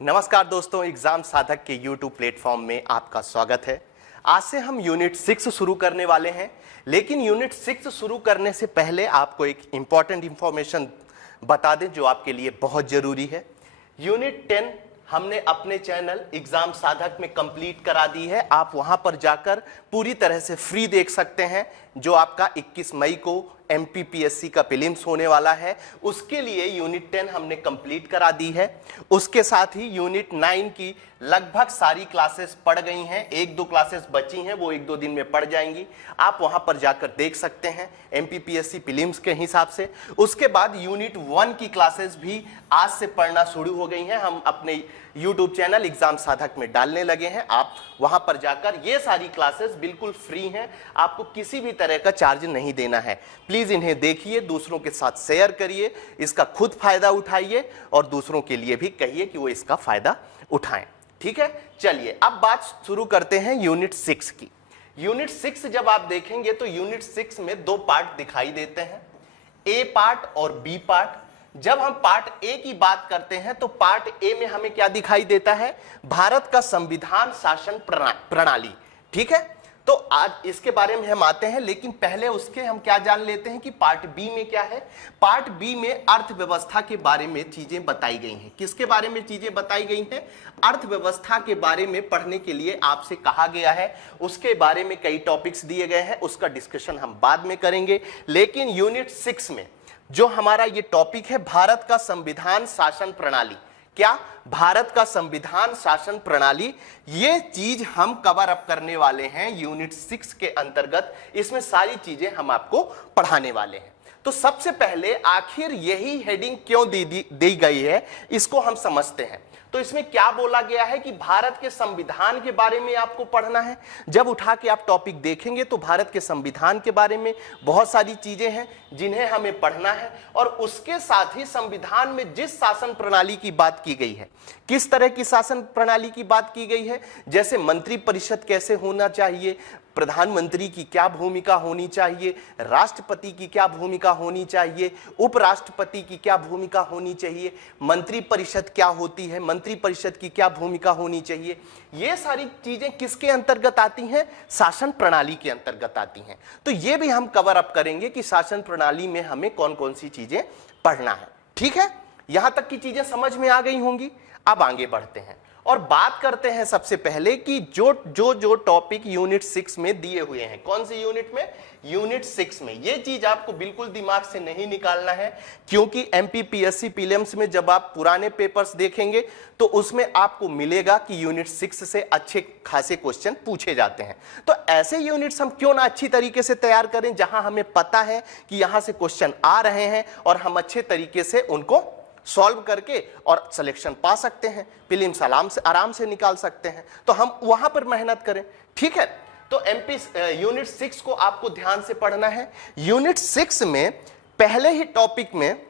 नमस्कार दोस्तों, एग्जाम साधक के YouTube प्लेटफॉर्म में आपका स्वागत है। आज से हम यूनिट 6 शुरू करने वाले हैं, लेकिन यूनिट 6 शुरू करने से पहले आपको एक इंपॉर्टेंट इंफॉर्मेशन बता दें जो आपके लिए बहुत जरूरी है। यूनिट 10 हमने अपने चैनल एग्जाम साधक में कंप्लीट करा दी है। आप वहां पर जाकर पूरी तरह से फ्री देख सकते हैं। जो आपका 21 मई को MPPSC का प्रीलिम्स होने वाला है, उसके लिए यूनिट 10 हमने कंप्लीट करा दी है। उसके साथ ही यूनिट 9 की लगभग सारी क्लासेस पढ़ गई हैं। 1-2 क्लासेस बची हैं, वो 1-2 दिन में पढ़ जाएंगी। आप वहां पर जाकर देख सकते हैं MPPSC प्रीलिम्स के हिसाब से। उसके बाद यूनिट 1 की क्लासेस भी आज से पढ़ना शुरू हो गई हैं। हम अपने YouTube चैनल एग्जाम साधक में डालने लगे हैं। आप वहां पर जाकर ये सारी क्लासेस बिल्कुल फ्री हैं, आपको किसी भी तरह का चार्ज नहीं देना है। प्लीज इन्हें देखिए, दूसरों के साथ शेयर करिए, इसका खुद फायदा उठाइए और दूसरों के लिए भी कहिए कि वो इसका फायदा उठाएं। ठीक है, चलिए अब बात शुरू करते हैं यूनिट 6 की। यूनिट 6 जब आप देखेंगे तो यूनिट 6 में 2 पार्ट दिखाई देते हैं, ए पार्ट और बी पार्ट। जब हम पार्ट ए की बात करते हैं तो पार्ट ए में हमें क्या दिखाई देता है? भारत का संविधान शासन प्रणाली। ठीक है, तो आज इसके बारे में हम आते हैं, लेकिन पहले उसके हम क्या जान लेते हैं कि पार्ट बी में क्या है। पार्ट बी में अर्थव्यवस्था के बारे में चीजें बताई गई हैं। किसके बारे में चीजें बताई गई हैं? अर्थव्यवस्था के बारे में पढ़ने के लिए आपसे कहा गया है। उसके बारे में कई टॉपिक्स दिए गए हैं, उसका डिस्कशन हम बाद में करेंगे। लेकिन यूनिट 6 में जो हमारा ये टॉपिक है, भारत का संविधान शासन प्रणाली। क्या? भारत का संविधान शासन प्रणाली, ये चीज हम कवर अप करने वाले हैं यूनिट 6 के अंतर्गत। इसमें सारी चीजें हम आपको पढ़ाने वाले हैं। तो सबसे पहले आखिर यही हेडिंग क्यों दी गई है, इसको हम समझते हैं। तो इसमें क्या बोला गया है कि भारत के संविधान के बारे में आपको पढ़ना है। जब उठा के आप टॉपिक देखेंगे तो भारत के संविधान के बारे में बहुत सारी चीजें हैं जिन्हें हमें पढ़ना है। और उसके साथ ही संविधान में जिस शासन प्रणाली की बात की गई है, किस तरह की शासन प्रणाली की बात की गई है, जैसे मंत्री परिषद कैसे होना चाहिए, प्रधानमंत्री की क्या भूमिका होनी चाहिए, राष्ट्रपति की क्या भूमिका होनी चाहिए, उपराष्ट्रपति की क्या भूमिका होनी चाहिए, मंत्री परिषद क्या होती है, मंत्री परिषद की क्या भूमिका होनी चाहिए, ये सारी चीजें किसके अंतर्गत आती हैं? शासन प्रणाली के अंतर्गत आती हैं। तो ये भी हम कवर अप करेंगे कि शासन प्रणाली में हमें कौन कौन सी चीजें पढ़ना है। ठीक है, यहां तक की चीजें समझ में आ गई होंगी। अब आगे बढ़ते हैं और बात करते हैं सबसे पहले कि जो टॉपिक यूनिट 6 में दिए हुए हैं। कौन सी यूनिट में? यूनिट 6 में। ये चीज आपको बिल्कुल दिमाग से नहीं निकालना है, क्योंकि MPPSC प्रीलिम्स में जब आप पुराने पेपर्स देखेंगे तो उसमें आपको मिलेगा कि यूनिट 6 से अच्छे खासे क्वेश्चन पूछे जाते हैं। तो ऐसे यूनिट्स हम क्यों ना अच्छी तरीके से तैयार करें जहां हमें पता है कि यहां से क्वेश्चन आ रहे हैं और हम अच्छे तरीके से उनको सॉल्व करके और सिलेक्शन पा सकते हैं, प्रीलिम्स आराम से निकाल सकते हैं। तो हम वहां पर मेहनत करें। ठीक है, तो यूनिट 6 को आपको ध्यान से पढ़ना है। यूनिट 6 में पहले ही टॉपिक में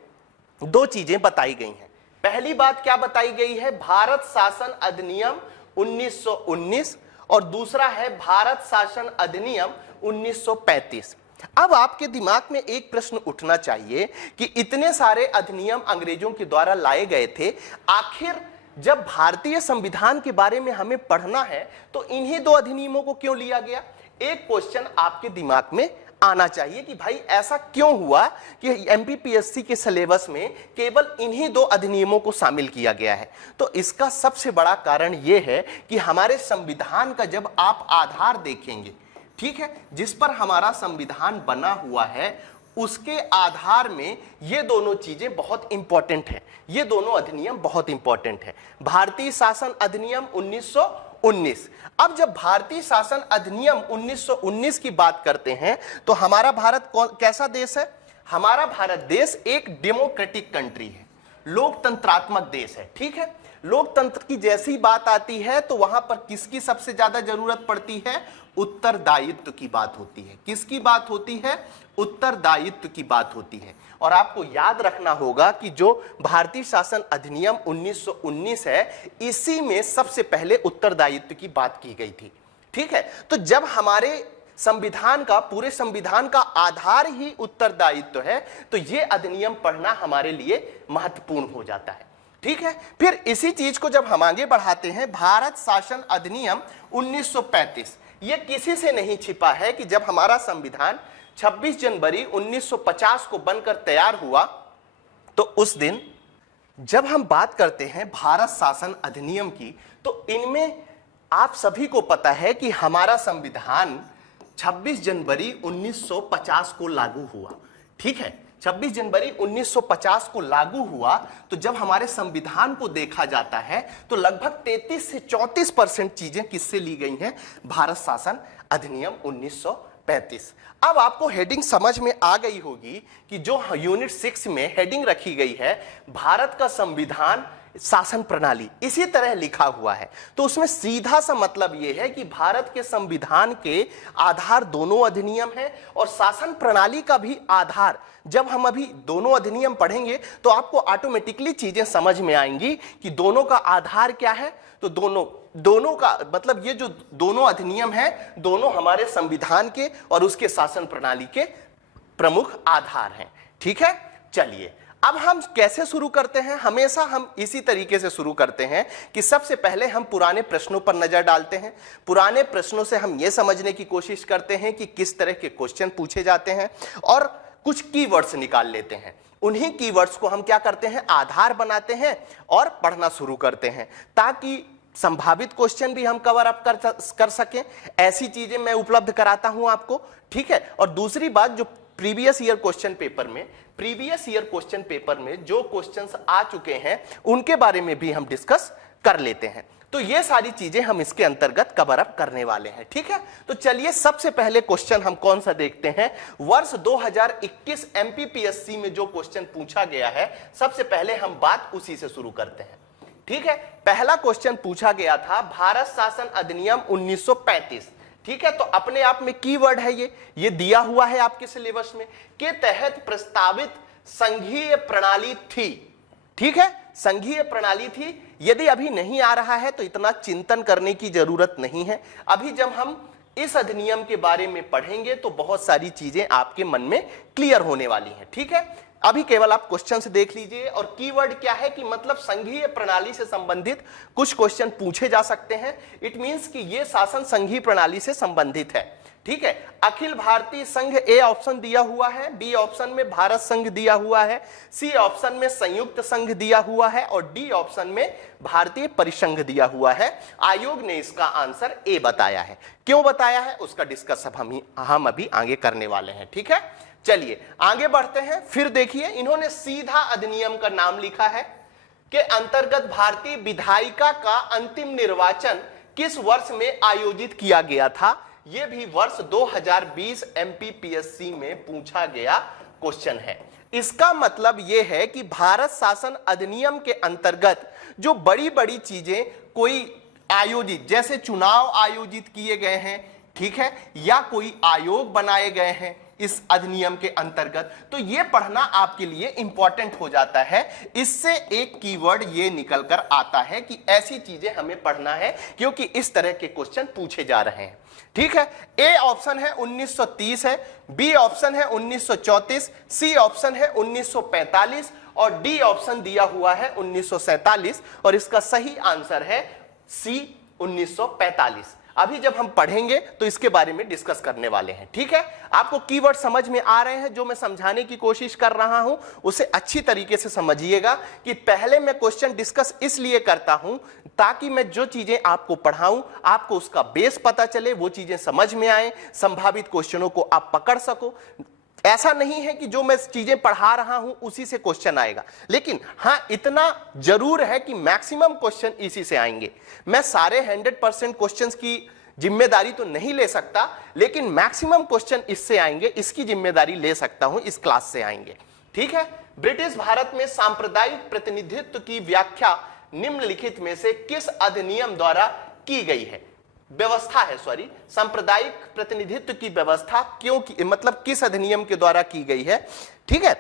2 चीजें बताई गई हैं। पहली बात क्या बताई गई है? भारत शासन अधिनियम 1919 और दूसरा है भारत शासन अधिनियम 1935। अब आपके दिमाग में एक प्रश्न उठना चाहिए कि इतने सारे अधिनियम अंग्रेजों के द्वारा लाए गए थे, आखिर जब भारतीय संविधान के बारे में हमें पढ़ना है तो इन्हीं 2 अधिनियमों को क्यों लिया गया? एक क्वेश्चन आपके दिमाग में आना चाहिए कि भाई ऐसा क्यों हुआ कि MPPSC के सिलेबस में केवल इन्हीं 2 अधिनियमों को शामिल किया गया है। तो इसका सबसे बड़ा कारण यह है कि हमारे संविधान का जब आप आधार देखेंगे, ठीक है, जिस पर हमारा संविधान बना हुआ है, उसके आधार में ये दोनों चीजें बहुत इंपॉर्टेंट है। ये दोनों अधिनियम बहुत इंपॉर्टेंट है। भारतीय शासन अधिनियम 1919। अब जब भारतीय शासन अधिनियम 1919 की बात करते हैं तो हमारा भारत कैसा देश है? हमारा भारत देश एक डेमोक्रेटिक कंट्री है, लोकतंत्रात्मक देश है। ठीक है, लोकतंत्र की जैसी बात आती है तो वहां पर किसकी सबसे ज्यादा जरूरत पड़ती है? उत्तरदायित्व की बात होती है। किसकी बात होती है? उत्तरदायित्व की बात होती है। और आपको याद रखना होगा कि जो भारतीय शासन अधिनियम 1919 है, इसी में सबसे पहले उत्तरदायित्व की बात की गई थी। ठीक है, तो जब हमारे संविधान का, पूरे संविधान का आधार ही उत्तरदायित्व है, तो यह अधिनियम पढ़ना हमारे लिए महत्वपूर्ण हो जाता है। ठीक है। फिर इसी चीज को जब हम आगे बढ़ाते हैं, भारत शासन अधिनियम 1935, ये किसी से नहीं छिपा है कि जब हमारा संविधान 26 जनवरी 1950 को बनकर तैयार हुआ, तो उस दिन जब हम बात करते हैं भारत शासन अधिनियम की, तो इनमें आप सभी को पता है कि हमारा संविधान 26 जनवरी 1950 को लागू हुआ। ठीक है, 26 जनवरी 1950 को लागू हुआ, तो जब हमारे संविधान को देखा जाता है तो लगभग 33 से 34% चीजें किससे ली गई हैं? भारत शासन अधिनियम 1935। अब आपको हेडिंग समझ में आ गई होगी कि जो यूनिट 6 में हेडिंग रखी गई है भारत का संविधान शासन प्रणाली, इसी तरह लिखा हुआ है, तो उसमें सीधा सा मतलब यह है कि भारत के संविधान के आधार दोनों अधिनियम हैं और शासन प्रणाली का भी आधार। जब हम अभी दोनों अधिनियम पढ़ेंगे तो आपको ऑटोमेटिकली चीजें समझ में आएंगी कि दोनों का आधार क्या है। तो दोनों का मतलब ये जो दोनों अधिनियम हैं, दोनों हमारे संविधान के और उसके शासन प्रणाली के प्रमुख आधार हैं। ठीक है, चलिए अब हम कैसे शुरू करते हैं? हमेशा हम इसी तरीके से शुरू करते हैं कि सबसे पहले हम पुराने प्रश्नों पर नजर डालते हैं। पुराने प्रश्नों से हम यह समझने की कोशिश करते हैं कि किस तरह के क्वेश्चन पूछे जाते हैं और कुछ कीवर्ड्स निकाल लेते हैं। उन्हीं कीवर्ड्स को हम क्या करते हैं? आधार बनाते हैं और पढ़ना शुरू करते हैं, ताकि संभावित क्वेश्चन भी हम कवर अप कर सकें। ऐसी चीजें मैं उपलब्ध कराता हूं आपको। ठीक है, और दूसरी बात, जो प्रीवियस ईयर क्वेश्चन पेपर में जो क्वेश्चंस आ चुके हैं उनके बारे में भी हम डिस्कस कर लेते हैं। तो ये सारी चीजें हम इसके अंतर्गत कवर अप करने वाले हैं। ठीक है, तो चलिए सबसे पहले क्वेश्चन हम कौन सा देखते हैं? वर्ष 2021 एमपीपीएससी में जो क्वेश्चन पूछा गया है, सबसे पहले हम बात उसी से शुरू करते हैं। ठीक है, पहला क्वेश्चन पूछा गया था भारत शासन अधिनियम 1935। ठीक है, तो अपने आप में कीवर्ड है ये दिया हुआ है आपके सिलेबस में, के तहत प्रस्तावित संघीय प्रणाली थी। ठीक है, संघीय प्रणाली थी। यदि अभी नहीं आ रहा है तो इतना चिंतन करने की जरूरत नहीं है। अभी जब हम इस अधिनियम के बारे में पढ़ेंगे तो बहुत सारी चीजें आपके मन में क्लियर होने वाली हैं। ठीक है, अभी केवल आप क्वेश्चन से देख लीजिए। और कीवर्ड क्या है कि मतलब संघीय प्रणाली से संबंधित कुछ क्वेश्चन पूछे जा सकते हैं। इट मींस कि ये शासन संघीय प्रणाली से संबंधित है। ठीक है, अखिल भारतीय संघ ए ऑप्शन दिया हुआ है, बी ऑप्शन में भारत संघ दिया हुआ है, सी ऑप्शन में संयुक्त संघ दिया हुआ है और डी ऑप्शन में भारतीय परिसंघ दिया हुआ है। आयोग ने इसका आंसर ए बताया है। क्यों बताया है उसका डिस्कस हम अभी आगे करने वाले हैं। ठीक है, चलिए आगे बढ़ते हैं। फिर देखिए, इन्होंने सीधा अधिनियम का नाम लिखा है के अंतर्गत भारतीय विधायिका का अंतिम निर्वाचन किस वर्ष में आयोजित किया गया था? यह भी वर्ष 2020 एमपीपीएससी में पूछा गया क्वेश्चन है। इसका मतलब यह है कि भारत शासन अधिनियम के अंतर्गत जो बड़ी बड़ी चीजें कोई आयोजित, जैसे चुनाव आयोजित किए गए हैं, ठीक है, या कोई आयोग बनाए गए हैं इस अधिनियम के अंतर्गत, तो यह पढ़ना आपके लिए इंपॉर्टेंट हो जाता है। इससे एक कीवर्ड ये निकल कर आता है कि ऐसी चीजें हमें पढ़ना है क्योंकि इस तरह के क्वेश्चन पूछे जा रहे हैं। ठीक है, ए ऑप्शन है 1930 है, बी ऑप्शन है 1934, सी ऑप्शन है 1945 और डी ऑप्शन दिया हुआ है 1947 और इसका सही आंसर है सी 1945। अभी जब हम पढ़ेंगे तो इसके बारे में डिस्कस करने वाले हैं। ठीक है, आपको कीवर्ड समझ में आ रहे हैं? जो मैं समझाने की कोशिश कर रहा हूं उसे अच्छी तरीके से समझिएगा कि पहले मैं क्वेश्चन डिस्कस इसलिए करता हूं ताकि मैं जो चीजें आपको पढ़ाऊं आपको उसका बेस पता चले, वो चीजें समझ में आए, संभावित क्वेश्चनों को आप पकड़ सको। ऐसा नहीं है कि जो मैं चीजें पढ़ा रहा हूं उसी से क्वेश्चन आएगा, लेकिन हां इतना जरूर है कि मैक्सिमम क्वेश्चन इसी से आएंगे। मैं सारे 100% क्वेश्चंस की जिम्मेदारी तो नहीं ले सकता, लेकिन मैक्सिमम क्वेश्चन इससे आएंगे, इसकी जिम्मेदारी ले सकता हूं, इस क्लास से आएंगे। ठीक है, ब्रिटिश भारत में सांप्रदायिक प्रतिनिधित्व की व्याख्या निम्नलिखित में से किस अधिनियम द्वारा की गई है? व्यवस्था है, सॉरी, सांप्रदायिक प्रतिनिधित्व की व्यवस्था क्यों की, मतलब किस अधिनियम के द्वारा की गई है? ठीक है,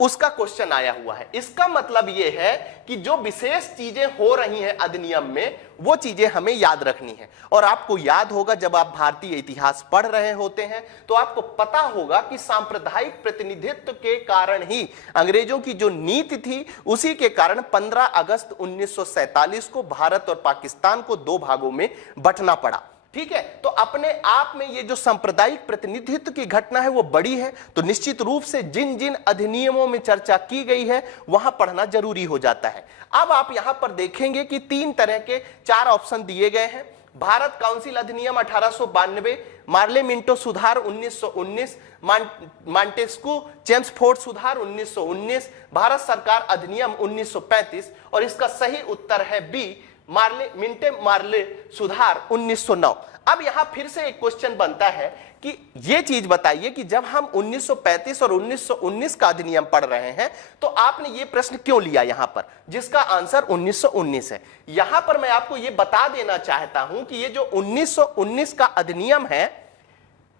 उसका क्वेश्चन आया हुआ है। इसका मतलब यह है कि जो विशेष चीजें हो रही हैं अधिनियम में, वो चीजें हमें याद रखनी है। और आपको याद होगा, जब आप भारतीय इतिहास पढ़ रहे होते हैं तो आपको पता होगा कि सांप्रदायिक प्रतिनिधित्व के कारण ही अंग्रेजों की जो नीति थी, उसी के कारण 15 अगस्त 1947 को भारत और पाकिस्तान को दो भागों में बंटना पड़ा। ठीक है, तो अपने आप में ये जो सांप्रदायिक प्रतिनिधित्व की घटना है वो बड़ी है, तो निश्चित रूप से जिन जिन अधिनियमों में चर्चा की गई है वहां पढ़ना जरूरी हो जाता है। अब आप यहां पर देखेंगे कि 3 तरह के 4 ऑप्शन दिए गए हैं। भारत काउंसिल अधिनियम 1892, मार्ले मिंटो सुधार 1919, मॉन्टेस्क्यू चेम्सफोर्ड सुधार 1919, भारत सरकार अधिनियम 1935, और इसका सही उत्तर है बी, मार्ले सुधार 1909। अब यहां फिर से एक क्वेश्चन बनता है कि यह चीज बताइए कि जब हम 1935 और 1919 का अधिनियम पढ़ रहे हैं तो आपने यह प्रश्न क्यों लिया यहां पर, जिसका आंसर 1919 है। यहां पर मैं आपको यह बता देना चाहता हूं कि यह जो 1919 का अधिनियम है,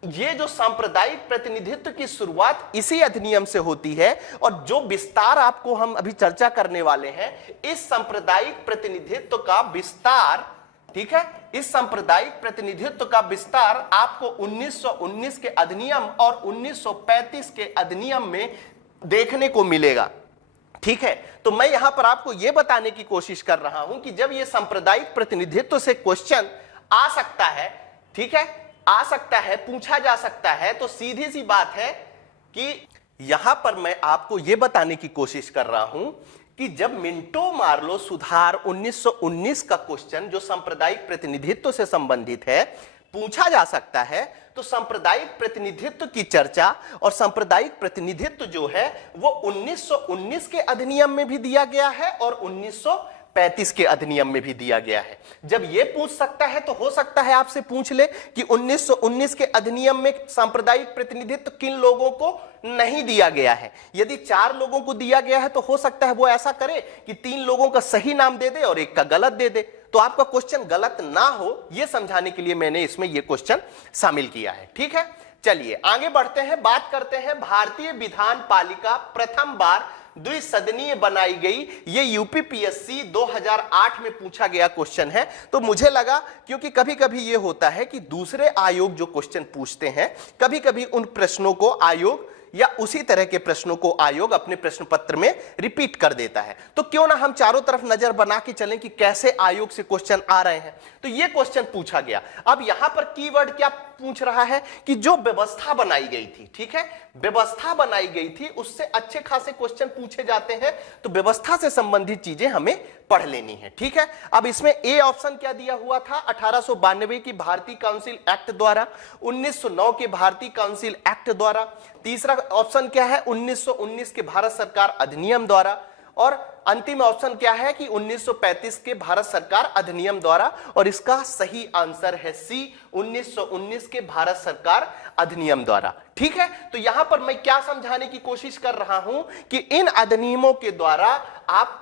ये जो सांप्रदायिक प्रतिनिधित्व की शुरुआत इसी अधिनियम से होती है, और जो विस्तार आपको हम अभी चर्चा करने वाले हैं, इस सांप्रदायिक प्रतिनिधित्व का विस्तार, ठीक है, इस सांप्रदायिक प्रतिनिधित्व का विस्तार आपको 1919 के अधिनियम और 1935 के अधिनियम में देखने को मिलेगा। ठीक है, तो मैं यहां पर आपको यह बताने की कोशिश कर रहा हूं कि जब यह सांप्रदायिक प्रतिनिधित्व से क्वेश्चन आ सकता है, ठीक है, आ सकता है, पूछा जा सकता है, तो सीधी सी बात है कि यहां पर मैं आपको यह बताने की कोशिश कर रहा हूं कि जब मिंटो मार्लो सुधार 1919 का क्वेश्चन जो सांप्रदायिक प्रतिनिधित्व से संबंधित है पूछा जा सकता है, तो सांप्रदायिक प्रतिनिधित्व की चर्चा और सांप्रदायिक प्रतिनिधित्व जो है वो 1919 के अधिनियम में भी दिया गया है और 1935 के अधिनियम में भी दिया गया है। जब यह पूछ सकता है तो हो सकता है आपसे पूछ ले कि 1919 के अधिनियम में सांप्रदायिक प्रतिनिधित्व किन लोगों को नहीं दिया गया है। यदि 4 लोगों को दिया गया है तो हो सकता है वो ऐसा करे कि 3 लोगों का सही नाम दे दे और एक का गलत दे दे, तो आपका क्वेश्चन गलत ना हो यह समझाने के लिए मैंने इसमें यह क्वेश्चन शामिल किया है। ठीक है, चलिए आगे बढ़ते हैं, बात करते हैं भारतीय विधान पालिका प्रथम बार द्विसदनीय बनाई गई। ये यूपीपीएससी 2008 में पूछा गया क्वेश्चन है। तो मुझे लगा, क्योंकि कभी कभी ये होता है कि दूसरे आयोग जो क्वेश्चन पूछते हैं, कभी कभी उन प्रश्नों को आयोग या उसी तरह के प्रश्नों को आयोग अपने प्रश्न पत्र में रिपीट कर देता है, तो क्यों ना हम चारों तरफ नजर बना के चलें कि कैसे आयोग से क्वेश्चन आ रहे हैं। तो ये क्वेश्चन पूछा गया। अब यहां पर कीवर्ड क्या पूछ रहा है कि जो व्यवस्था बनाई गई थी, ठीक है, व्यवस्था बनाई गई थी, उससे अच्छे खासे क्वेश्चन पूछे जाते हैं, तो व्यवस्था से संबंधित चीजें हमें पढ़ लेनी है। ठीक है, अब इसमें ए ऑप्शन क्या दिया हुआ था, 1892 की भारतीय काउंसिल एक्ट द्वारा, 1909 के भारतीय काउंसिल एक्ट द्वारा, तीसरा ऑप्शन क्या है 1919 के भारत सरकार अधिनियम द्वारा, और अंतिम ऑप्शन क्या है कि 1935 के भारत सरकार अधिनियम द्वारा, और इसका सही आंसर है सी, 1919 के भारत सरकार अधिनियम द्वारा। ठीक है, तो यहां पर मैं क्या समझाने की कोशिश कर रहा हूं कि इन अधिनियमों के द्वारा आप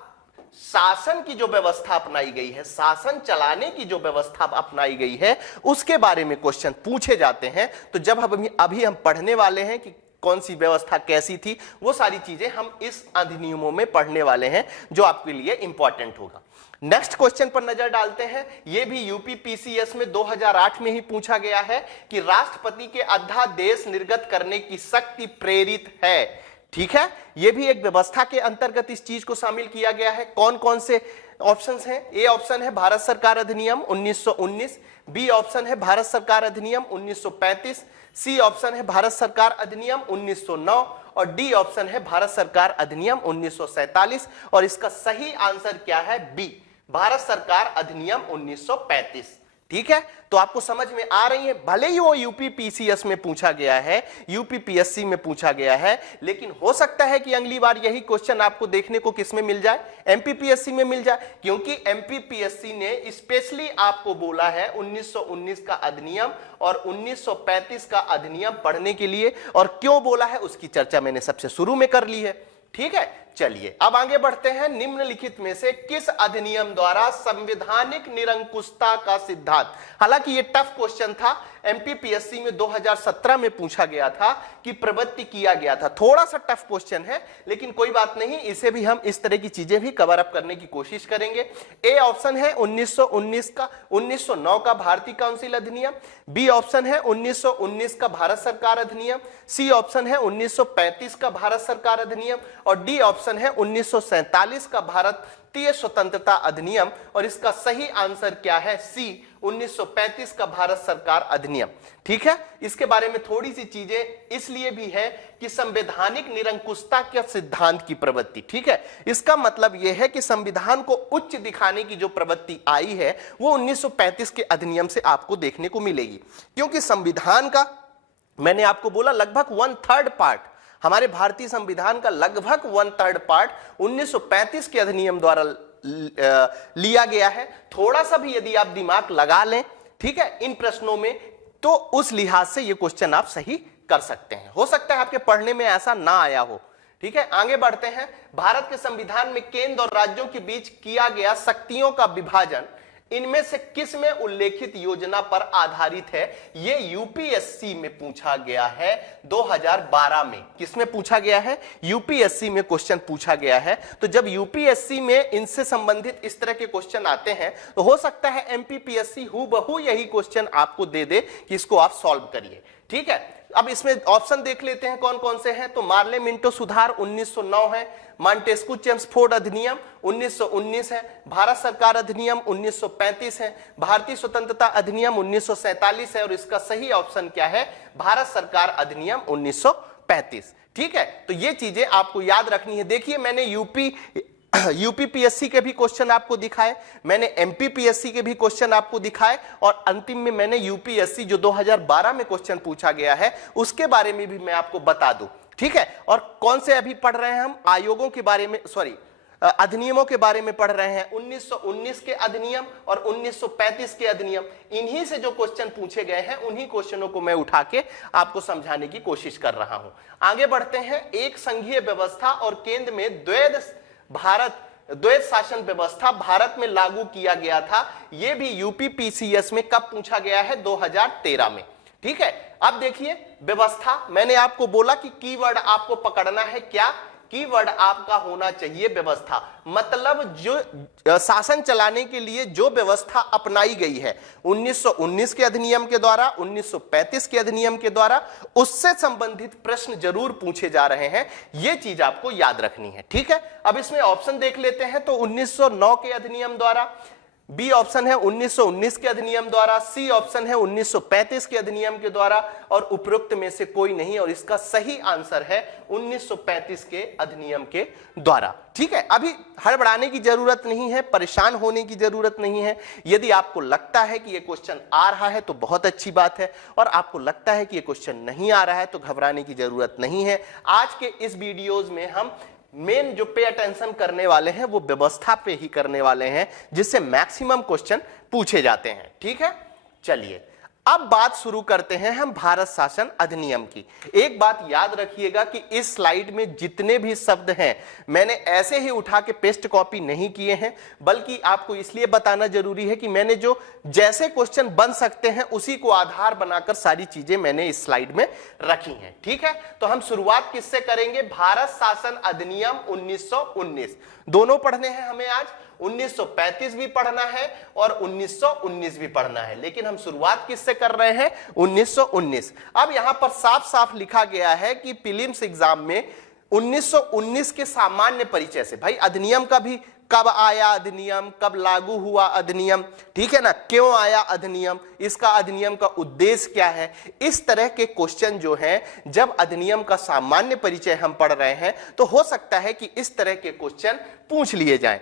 शासन की जो व्यवस्था अपनाई गई है, शासन चलाने की जो व्यवस्था अपनाई गई है, उसके बारे में क्वेश्चन पूछे जाते हैं। तो जब अभी हम पढ़ने वाले हैं कि कौन सी व्यवस्था कैसी थी, वो सारी चीजें हम इस अधिनियमों में पढ़ने वाले हैं, जो आपके लिए इंपॉर्टेंट होगा। नेक्स्ट क्वेश्चन पर नजर डालते हैं। यह भी यूपीपीसीएस में 2008 में ही पूछा गया है कि राष्ट्रपति के अध्यादेश निर्गत करने की शक्ति प्रेरित है। ठीक है, यह भी एक व्यवस्था के अंतर्गत इस चीज को शामिल किया गया है। कौन कौन से ऑप्शंस हैं? ए ऑप्शन है भारत सरकार अधिनियम 1919, बी ऑप्शन है भारत सरकार अधिनियम 1935, सी ऑप्शन है भारत सरकार अधिनियम 1909, और डी ऑप्शन है भारत सरकार अधिनियम 1947, और इसका सही आंसर क्या है, बी, भारत सरकार अधिनियम 1935। ठीक है, तो आपको समझ में आ रही है, भले ही वो यूपीपीसीएस में पूछा गया है, यूपीपीएससी में पूछा गया है, लेकिन हो सकता है कि अगली बार यही क्वेश्चन आपको देखने को किसमें मिल जाए, एमपीपीएससी में मिल जाए, क्योंकि एमपीपीएससी ने स्पेशली आपको बोला है 1919 का अधिनियम और 1935 का अधिनियम पढ़ने के लिए, और क्यों बोला है उसकी चर्चा मैंने सबसे शुरू में कर ली है। ठीक है, चलिए अब आगे बढ़ते हैं। निम्नलिखित में से किस अधिनियम द्वारा संवैधानिक निरंकुशता का सिद्धांत, हालांकि ये टफ क्वेश्चन था, एमपीपीएससी में 2017 में पूछा गया था कि प्रवृत्ति किया गया था, थोड़ा सा टफ क्वेश्चन है लेकिन कोई बात नहीं, इसे भी हम इस तरह की चीजें भी कवर अप करने की कोशिश करेंगे। ए ऑप्शन है 1909 का भारतीय काउंसिल अधिनियम, बी ऑप्शन है 1919 का भारत सरकार अधिनियम, सी ऑप्शन है 1935 का भारत सरकार अधिनियम और डी ऑप्शन है 1947 का भारतीय स्वतंत्रता अधिनियम। और इसका सही आंसर क्या है? सी 1935 का भारत सरकार अधिनियम। ठीक है, इसके बारे में थोड़ी सी चीजें इसलिए भी है कि संवैधानिक निरंकुशता के सिद्धांत की प्रवृत्ति, ठीक है, इसका मतलब यह है कि संविधान को उच्च दिखाने की जो प्रवृत्ति आई है वो 1935 के अधिनियम से आपको देखने को मिलेगी, क्योंकि संविधान का मैंने आपको बोला लगभग 1/3 पार्ट, हमारे भारतीय संविधान का लगभग 1/3 पार्ट 1935 के अधिनियम द्वारा लिया गया है। थोड़ा सा भी यदि आप दिमाग लगा लें, ठीक है, इन प्रश्नों में, तो उस लिहाज से ये क्वेश्चन आप सही कर सकते हैं। हो सकता है आपके पढ़ने में ऐसा ना आया हो। ठीक है, आगे बढ़ते हैं। भारत के संविधान में केंद्र और राज्यों के बीच किया गया शक्तियों का विभाजन इनमें से किस में उल्लेखित योजना पर आधारित है? यह यूपीएससी में पूछा गया है 2012 में। किस में पूछा गया है? यूपीएससी में क्वेश्चन पूछा गया है। तो जब यूपीएससी में इनसे संबंधित इस तरह के क्वेश्चन आते हैं तो हो सकता है एमपीपीएससी हूबहू यही क्वेश्चन आपको दे दे कि इसको आप सॉल्व करिए। ठीक है, अब इसमें ऑप्शन देख लेते हैं कौन कौन से हैं। तो मार्ले मिंटो सुधार 1909 है, मॉन्टेस्क्यू चेम्सफोर्ड अधिनियम 1919 है, भारत सरकार अधिनियम 1935 है, भारतीय स्वतंत्रता अधिनियम 1947 है और इसका सही ऑप्शन क्या है? भारत सरकार अधिनियम 1935। ठीक है, तो ये चीजें आपको याद रखनी है। देखिए मैंने यूपीपीएससी के भी क्वेश्चन आपको दिखाए, मैंने एमपीपीएससी के भी क्वेश्चन आपको दिखाए और अंतिम में मैंने यूपीएससी जो 2012 में क्वेश्चन पूछा गया है उसके बारे में भी मैं आपको बता दूं। ठीक है, और कौन से अभी पढ़ रहे हैं हम? आयोगों के बारे में, सॉरी, अधिनियमों के बारे में पढ़ रहे हैं। 1919 के अधिनियम और 1935 के अधिनियम, इन्हीं से जो क्वेश्चन पूछे गए हैं उन्हीं क्वेश्चनों को मैं उठा के आपको समझाने की कोशिश कर रहा हूं। आगे बढ़ते हैं। एक संघीय व्यवस्था और केंद्र में द्वैध शासन व्यवस्था भारत में लागू किया गया था। यह भी यूपीपीसीएस में कब पूछा गया है? 2013 में। ठीक है, अब देखिए व्यवस्था, मैंने आपको बोला कि कीवर्ड आपको पकड़ना है। क्या कीवर्ड आपका होना चाहिए? व्यवस्था, मतलब जो शासन चलाने के लिए जो व्यवस्था अपनाई गई है 1919 के अधिनियम के द्वारा, 1935 के अधिनियम के द्वारा, उससे संबंधित प्रश्न जरूर पूछे जा रहे हैं, यह चीज आपको याद रखनी है। ठीक है, अब इसमें ऑप्शन देख लेते हैं। तो 1909 के अधिनियम द्वारा, बी ऑप्शन है 1919 के अधिनियम द्वारा, सी ऑप्शन है 1935 के अधिनियम के द्वारा और उपरोक्त में से कोई नहीं, और इसका सही आंसर है 1935 के अधिनियम के द्वारा। ठीक है, अभी हड़बड़ाने की जरूरत नहीं है, परेशान होने की जरूरत नहीं है। यदि आपको लगता है कि यह क्वेश्चन आ रहा है तो बहुत अच्छी बात है, और आपको लगता है कि यह क्वेश्चन नहीं आ रहा है तो घबराने की जरूरत नहीं है। आज के इस वीडियोज में हम मेन जो पे अटेंशन करने वाले हैं वो व्यवस्था पे ही करने वाले हैं, जिससे मैक्सिमम क्वेश्चन पूछे जाते हैं। ठीक है, चलिए अब बात शुरू करते हैं हम भारत शासन अधिनियम की। एक बात याद रखिएगा कि इस स्लाइड में जितने भी शब्द हैं मैंने ऐसे ही उठा के पेस्ट कॉपी नहीं किए हैं, बल्कि आपको इसलिए बताना जरूरी है कि मैंने जो जैसे क्वेश्चन बन सकते हैं उसी को आधार बनाकर सारी चीजें मैंने इस स्लाइड में रखी हैं। ठीक है, तो हम शुरुआत किससे करेंगे? भारत शासन अधिनियम 1919 दोनों पढ़ने हैं हमें आज। 1935 भी पढ़ना है और 1919 भी पढ़ना है, लेकिन हम शुरुआत किससे कर रहे हैं? 1919। अब यहां पर साफ साफ लिखा गया है कि प्रीलिम्स एग्जाम में 1919 के सामान्य परिचय से, भाई अधिनियम का भी, कब आया अधिनियम, कब लागू हुआ अधिनियम, ठीक है ना, क्यों आया अधिनियम, इसका अधिनियम का उद्देश्य क्या है, इस तरह के क्वेश्चन जो हैं, जब अधिनियम का सामान्य परिचय हम पढ़ रहे हैं तो हो सकता है कि इस तरह के क्वेश्चन पूछ लिए जाएं।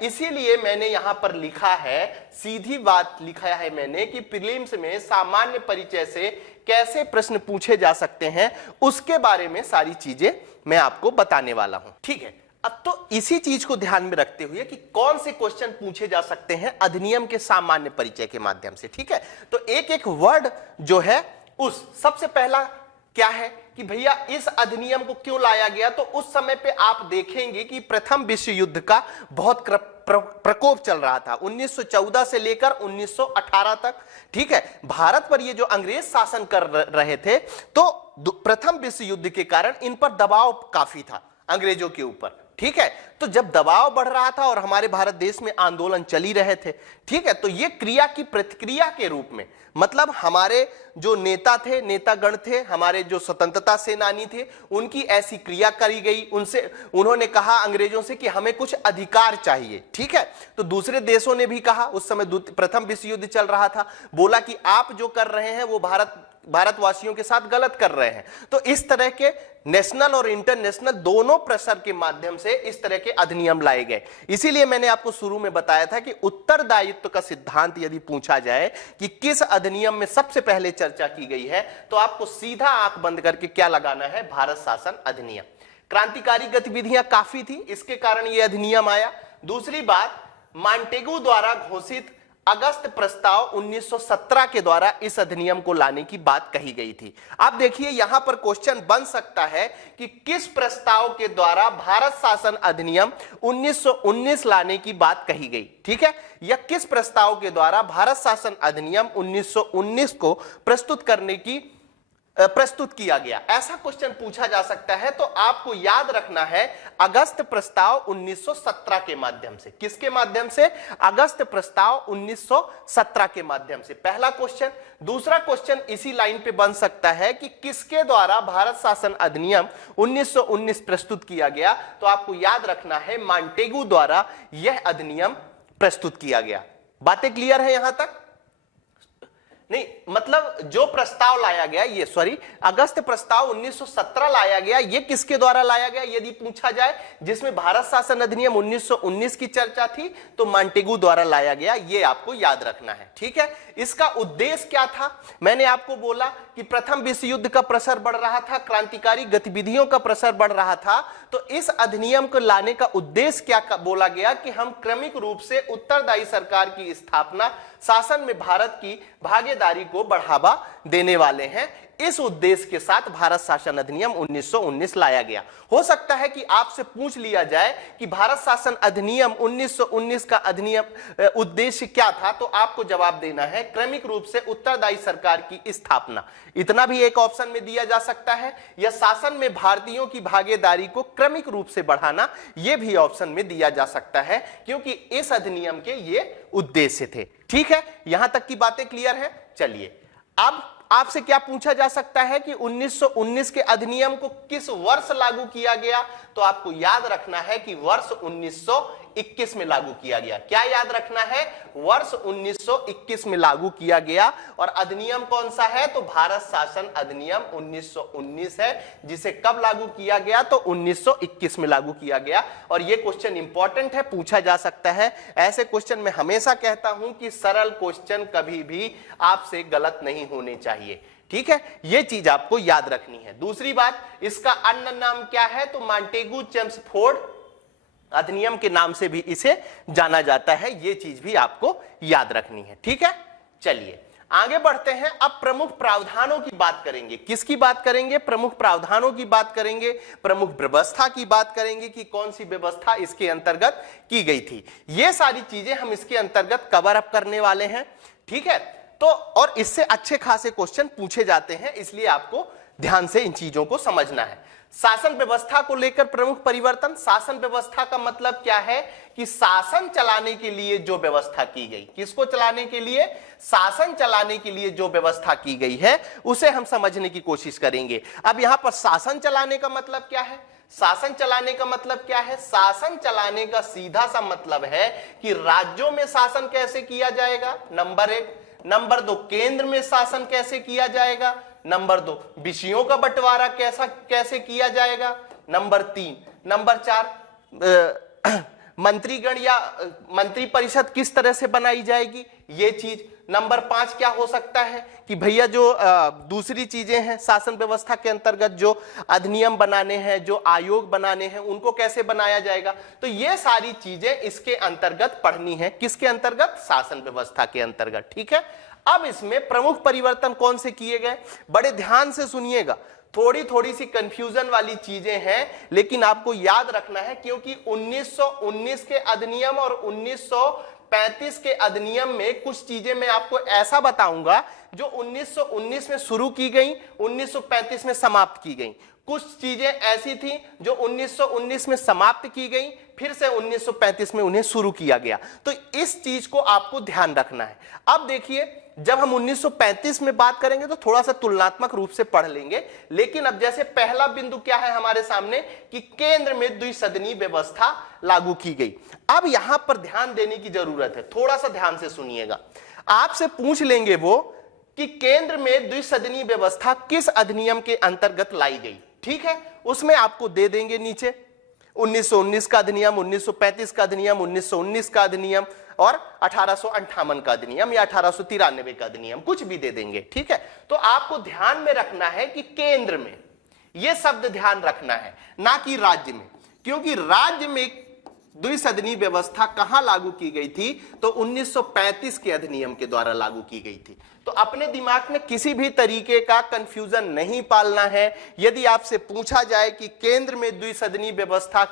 इसीलिए मैंने यहां पर लिखा है, सीधी बात लिखा है मैंने कि प्रीलिम्स में सामान्य परिचय से कैसे प्रश्न पूछे जा सकते हैं उसके बारे में सारी चीजें मैं आपको बताने वाला हूं। ठीक है, अब तो इसी चीज को ध्यान में रखते हुए कि कौन से क्वेश्चन पूछे जा सकते हैं अधिनियम के सामान्य परिचय के माध्यम से। ठीक है, तो एक एक वर्ड जो है, उस सबसे पहला क्या है कि भैया इस अधिनियम को क्यों लाया गया, तो उस समय पे आप देखेंगे कि प्रथम विश्व युद्ध का बहुत प्रकोप चल रहा था 1914 से लेकर 1918 तक। ठीक है, भारत पर ये जो अंग्रेज शासन कर रहे थे, तो प्रथम विश्व युद्ध के कारण इन पर दबाव काफी था अंग्रेजों के ऊपर। ठीक है, तो जब दबाव बढ़ रहा था और हमारे भारत देश में आंदोलन चली रहे थे, ठीक है, तो ये क्रिया की प्रतिक्रिया के रूप में, मतलब हमारे जो नेता थे, नेतागण थे, हमारे जो स्वतंत्रता सेनानी थे, उनकी ऐसी क्रिया करी गई, उन्होंने कहा अंग्रेजों से कि हमें कुछ अधिकार चाहिए। ठीक है, तो दूसरे देशों ने भी कहा, उस समय प्रथम विश्व युद्ध चल रहा था, बोला कि आप जो कर रहे हैं वो भारतवासियों के साथ गलत कर रहे हैं। तो इस तरह के नेशनल और इंटरनेशनल दोनों प्रेशर के माध्यम से इस तरह के अधिनियम लाए गए। इसीलिए मैंने आपको शुरू में बताया था कि उत्तरदायित्व का सिद्धांत यदि पूछा जाए कि किस अधिनियम में सबसे पहले चर्चा की गई है, तो आपको सीधा आंख बंद करके क्या लगाना है, भारत शासन अधिनियम। क्रांतिकारी गतिविधियां काफी थी, इसके कारण यह अधिनियम आया। दूसरी बात, मॉन्टेगू द्वारा घोषित अगस्त प्रस्ताव 1917 के द्वारा इस अधिनियम को लाने की बात कही गई थी। आप देखिए यहां पर क्वेश्चन बन सकता है कि किस प्रस्ताव के द्वारा भारत शासन अधिनियम 1919 लाने की बात कही गई। ठीक है, या किस प्रस्ताव के द्वारा भारत शासन अधिनियम 1919 को प्रस्तुत किया गया, ऐसा क्वेश्चन पूछा जा सकता है। तो आपको याद रखना है अगस्त प्रस्ताव 1917 के माध्यम से। किसके माध्यम से? अगस्त प्रस्ताव 1917 के माध्यम से, पहला क्वेश्चन। दूसरा क्वेश्चन इसी लाइन पे बन सकता है कि किसके द्वारा भारत शासन अधिनियम 1919 प्रस्तुत किया गया, तो आपको याद रखना है मॉन्टेगू द्वारा यह अधिनियम प्रस्तुत किया गया। बातें क्लियर है यहां तक? नहीं, मतलब जो प्रस्ताव लाया गया, ये सॉरी अगस्त प्रस्ताव 1917 लाया गया, ये किसके द्वारा लाया गया यदि पूछा जाए, जिसमें भारत शासन अधिनियम 1919 की चर्चा थी, तो मॉन्टेगू द्वारा लाया गया, ये आपको याद रखना है। ठीक है, इसका उद्देश्य क्या था? मैंने आपको बोला कि प्रथम विश्व युद्ध का प्रसार बढ़ रहा था, क्रांतिकारी गतिविधियों का प्रसार बढ़ रहा था, तो इस अधिनियम को लाने का उद्देश्य क्या बोला गया कि हम क्रमिक रूप से उत्तरदायी सरकार की स्थापना, शासन में भारत की भागीदारी को बढ़ावा देने वाले हैं। इस उद्देश्य के साथ भारत शासन अधिनियम 1919 लाया गया। हो सकता है कि आपसे पूछ लिया जाए कि भारत शासन अधिनियम 1919 का अधिनियम उद्देश्य क्या था, तो आपको जवाब देना है क्रमिक रूप से उत्तरदायी सरकार की स्थापना। इतना भी एक ऑप्शन में दिया जा सकता है, या शासन में भारतीयों की भागीदारी को क्रमिक रूप से बढ़ाना, यह भी ऑप्शन में दिया जा सकता है, क्योंकि इस अधिनियम के ये उद्देश्य थे। ठीक है, यहां तक की बातें क्लियर है? चलिए, अब आपसे क्या पूछा जा सकता है कि 1919 के अधिनियम को किस वर्ष लागू किया गया, तो आपको याद रखना है कि वर्ष 1921 में लागू किया गया। क्या याद रखना है? वर्ष 1921 में लागू किया गया। और अधिनियम कौन सा है? तो भारत शासन अधिनियम 1919 है, जिसे कब लागू किया गया? तो 1921 में लागू किया गया। और यह क्वेश्चन इंपॉर्टेंट है, पूछा जा सकता है। ऐसे क्वेश्चन मैं हमेशा कहता हूं कि सरल क्वेश्चन कभी भी आपसे गलत नहीं होने चाहिए। ठीक है, यह चीज आपको याद रखनी है। दूसरी बात, इसका अन्य नाम क्या है? तो मॉन्टेगू चेम्सफोर्ड अधिनियम के नाम से भी इसे जाना जाता है। यह चीज भी आपको याद रखनी है। ठीक है, चलिए आगे बढ़ते हैं। अब प्रमुख प्रावधानों की बात करेंगे। किसकी बात करेंगे? प्रमुख प्रावधानों की बात करेंगे, प्रमुख व्यवस्था की बात करेंगे कि कौन सी व्यवस्था इसके अंतर्गत की गई थी। ये सारी चीजें हम इसके अंतर्गत कवर अप करने वाले हैं। ठीक है, तो और इससे अच्छे खासे क्वेश्चन पूछे जाते हैं, इसलिए आपको ध्यान से इन चीजों को समझना है। शासन व्यवस्था को लेकर प्रमुख परिवर्तन। शासन व्यवस्था का मतलब क्या है कि शासन चलाने के लिए जो व्यवस्था की गई, किसको चलाने के लिए? शासन चलाने के लिए जो व्यवस्था की गई है, उसे हम समझने की कोशिश करेंगे। अब यहां पर शासन चलाने का मतलब क्या है? शासन चलाने का मतलब क्या है? शासन चलाने का सीधा सा मतलब है कि राज्यों में शासन कैसे किया जाएगा, नंबर 1। नंबर 2, केंद्र में शासन कैसे किया जाएगा। नंबर 2, विषयों का बंटवारा कैसे किया जाएगा। नंबर 3, नंबर 4, मंत्रीगण या मंत्री परिषद किस तरह से बनाई जाएगी, ये चीज। नंबर 5 क्या हो सकता है कि भैया जो दूसरी चीजें हैं शासन व्यवस्था के अंतर्गत, जो अधिनियम बनाने हैं, जो आयोग बनाने हैं, उनको कैसे बनाया जाएगा। तो ये सारी चीजें इसके अंतर्गत पढ़नी है। किसके अंतर्गत? शासन व्यवस्था के अंतर्गत। ठीक है, अब इसमें प्रमुख परिवर्तन कौन से किए गए, बड़े ध्यान से सुनिएगा। थोड़ी थोड़ी सी कंफ्यूजन वाली चीजें हैं, लेकिन आपको याद रखना है क्योंकि 1919 के अधिनियम और 1935 के अधिनियम में कुछ चीजें मैं आपको ऐसा बताऊंगा जो 1919 में शुरू की गई, 1935 में समाप्त की गई। कुछ चीजें ऐसी थी जो 1919 में समाप्त की गई, फिर से 1935 में उन्हें शुरू किया गया। तो इस चीज को आपको ध्यान रखना है। अब देखिए, जब हम 1935 में बात करेंगे तो थोड़ा सा तुलनात्मक रूप से पढ़ लेंगे, लेकिन अब जैसे पहला बिंदु क्या है हमारे सामने कि केंद्र में द्विसदनीय व्यवस्था लागू की गई। अब यहां पर ध्यान देने की जरूरत है, थोड़ा सा ध्यान से सुनिएगा। आपसे पूछ लेंगे वो कि केंद्र में द्विसदनीय व्यवस्था किस अधिनियम के अंतर्गत लाई गई, ठीक है, उसमें आपको दे देंगे नीचे 1919 का अधिनियम, 1935 का अधिनियम, 1919 का अधिनियम और 1858 का अधिनियम या 1893 का अधिनियम, कुछ भी दे देंगे, ठीक है। तो आपको ध्यान में रखना है कि केंद्र में, यह शब्द ध्यान रखना है, ना कि राज्य में, क्योंकि राज्य में द्विसदनीय व्यवस्था कहां लागू की गई थी तो 1935 के अधिनियम के द्वारा लागू की गई थी। तो अपने दिमाग में किसी भी तरीके का कंफ्यूजन नहीं पालना है। यदि आपसे पूछा जाए कि केंद्र में द्विसदनीय व्यवस्था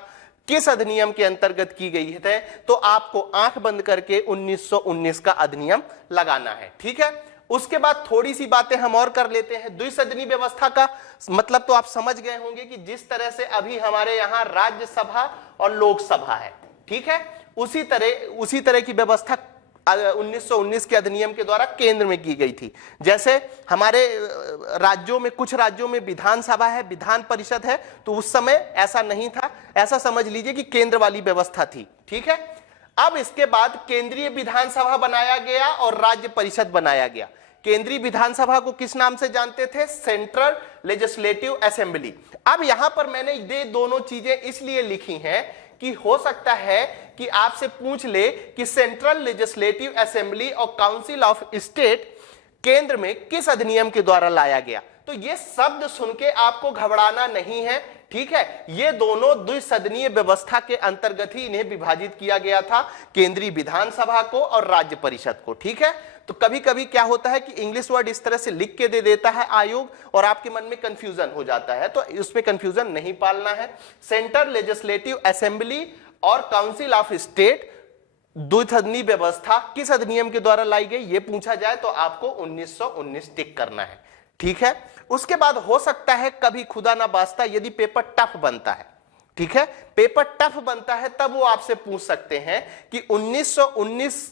किस अधिनियम के अंतर्गत की गई है तो आपको आंख बंद करके 1919 का अधिनियम लगाना है, ठीक है। उसके बाद थोड़ी सी बातें हम और कर लेते हैं। द्विसदनीय व्यवस्था का मतलब तो आप समझ गए होंगे कि जिस तरह से अभी हमारे यहाँ राज्यसभा और लोकसभा है, ठीक है, उसी तरह की व्यवस्था 1919 के अधिनियम के द्वारा केंद्र में की गई थी। जैसे हमारे राज्यों में, कुछ राज्यों में विधानसभा है, विधान परिषद है, तो उस समय ऐसा नहीं था, ऐसा समझ लीजिए कि केंद्र वाली व्यवस्था थी, ठीक है। अब इसके बाद केंद्रीय विधानसभा बनाया गया और राज्य परिषद बनाया गया। केंद्रीय विधानसभा को किस नाम से जानते थे? Central legislative assembly. अब यहां पर मैंने ये दोनों चीजें इसलिए लिखी हैं कि हो सकता है कि आपसे पूछ ले कि सेंट्रल लेजिस्लेटिव असेंबली और काउंसिल ऑफ स्टेट केंद्र में किस अधिनियम के द्वारा लाया गया। तो ये शब्द सुन के आपको घबराना नहीं है, ठीक है। ये दोनों द्विसदनीय व्यवस्था के अंतर्गत ही इन्हें विभाजित किया गया था, केंद्रीय विधानसभा को और राज्य परिषद को, ठीक है। तो कभी कभी क्या होता है कि इंग्लिश वर्ड इस तरह से लिख के दे देता है आयोग और आपके मन में कंफ्यूजन हो जाता है, तो उसमें कंफ्यूजन नहीं पालना है। सेंट्रल लेजिस्लेटिव असेंबली और काउंसिल ऑफ स्टेट द्विसदनीय व्यवस्था किस अधिनियम के द्वारा लाई गई ये पूछा जाए तो आपको 1919 टिक करना है, ठीक है। उसके बाद हो सकता है कभी खुदा ना वास्ता यदि पेपर टफ बनता है, ठीक है, पेपर टफ बनता है तब वो आपसे पूछ सकते हैं कि 1919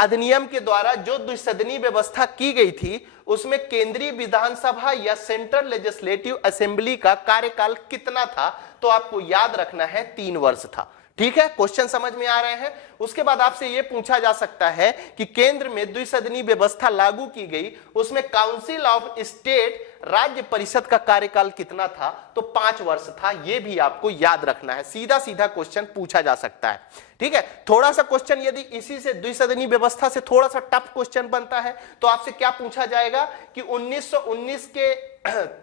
अधिनियम के द्वारा जो द्विसदनीय व्यवस्था की गई थी उसमें केंद्रीय विधानसभा या सेंट्रल लेजिस्लेटिव असेंबली का कार्यकाल कितना था, तो आपको याद रखना है 3 वर्ष था, ठीक है। क्वेश्चन समझ में आ रहे हैं। उसके बाद आपसे यह पूछा जा सकता है कि केंद्र में द्विसदनीय व्यवस्था लागू की गई, उसमें काउंसिल ऑफ स्टेट राज्य परिषद का कार्यकाल कितना था, तो 5 वर्ष था। यह भी आपको याद रखना है, सीधा सीधा क्वेश्चन पूछा जा सकता है, ठीक है। थोड़ा सा क्वेश्चन यदि इसी से द्विसदनीय व्यवस्था से थोड़ा सा टफ क्वेश्चन बनता है तो आपसे क्या पूछा जाएगा कि 1919 के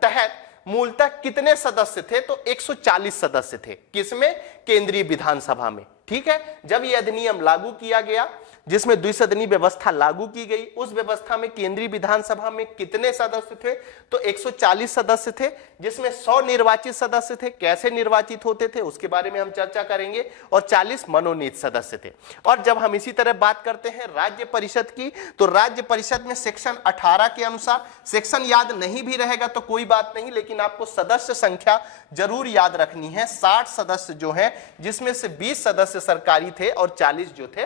तहत मूलतः कितने सदस्य थे, तो 140 सदस्य थे। किसमें? केंद्रीय विधानसभा में, ठीक है। जब यह अधिनियम लागू किया गया जिसमें द्विसदनीय व्यवस्था लागू की गई, उस व्यवस्था में केंद्रीय विधानसभा में कितने सदस्य थे, तो 140 सदस्य थे, जिसमें 100 निर्वाचित सदस्य थे। कैसे निर्वाचित होते थे उसके बारे में हम चर्चा करेंगे, और 40 मनोनीत सदस्य थे। और जब हम इसी तरह बात करते हैं राज्य परिषद की, तो राज्य परिषद में सेक्शन 18 के अनुसार, सेक्शन याद नहीं भी रहेगा तो कोई बात नहीं, लेकिन आपको सदस्य संख्या जरूर याद रखनी है। 60 सदस्य जो हैं, जिसमें से 20 सदस्य सरकारी थे और 40 जो थे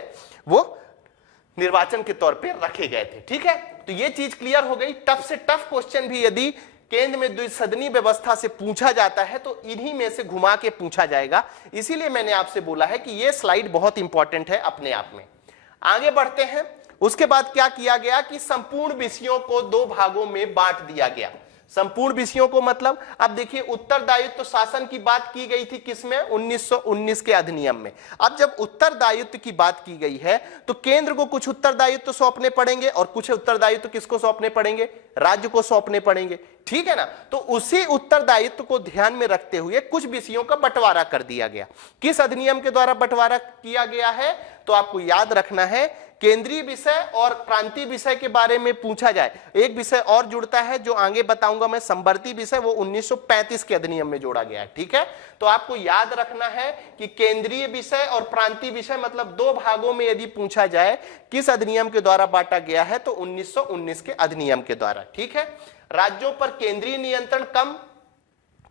वो निर्वाचन के तौर पे रखे गए थे, ठीक है। तो ये चीज क्लियर हो गई। टफ से टफ क्वेश्चन भी यदि केंद्र में द्विसदनीय व्यवस्था से पूछा जाता है तो इन्हीं में से घुमा के पूछा जाएगा। इसीलिए मैंने आपसे बोला है कि ये स्लाइड बहुत इंपॉर्टेंट है अपने आप में। आगे बढ़ते हैं। उसके बाद क्या किया गया कि संपूर्ण विषयों को 2 भागों में बांट दिया गया। संपूर्ण विषयों को मतलब, अब देखिए उत्तरदायित्व तो शासन की बात की गई थी किसमें? 1919 के अधिनियम में। अब जब उत्तरदायित्व की बात की गई है तो केंद्र को कुछ उत्तरदायित्व सौंपने पड़ेंगे और कुछ उत्तरदायित्व किसको सौंपने पड़ेंगे? राज्य को सौंपने पड़ेंगे, ठीक है ना। तो उसी उत्तरदायित्व को ध्यान में रखते हुए कुछ विषयों का बंटवारा कर दिया गया। किस अधिनियम के द्वारा बंटवारा किया गया है, तो आपको याद रखना है केंद्रीय विषय और प्रांतीय विषय के बारे में पूछा जाए। एक विषय और जुड़ता है जो आगे बताऊंगा मैं, समवर्ती विषय, वो 1935 के अधिनियम में जोड़ा गया है। ठीक है, तो आपको याद रखना है कि केंद्रीय विषय और प्रांतीय विषय मतलब दो भागों में यदि पूछा जाए किस अधिनियम के द्वारा बांटा गया है, तो 1919 के अधिनियम के द्वारा। ठीक है, राज्यों पर केंद्रीय नियंत्रण कम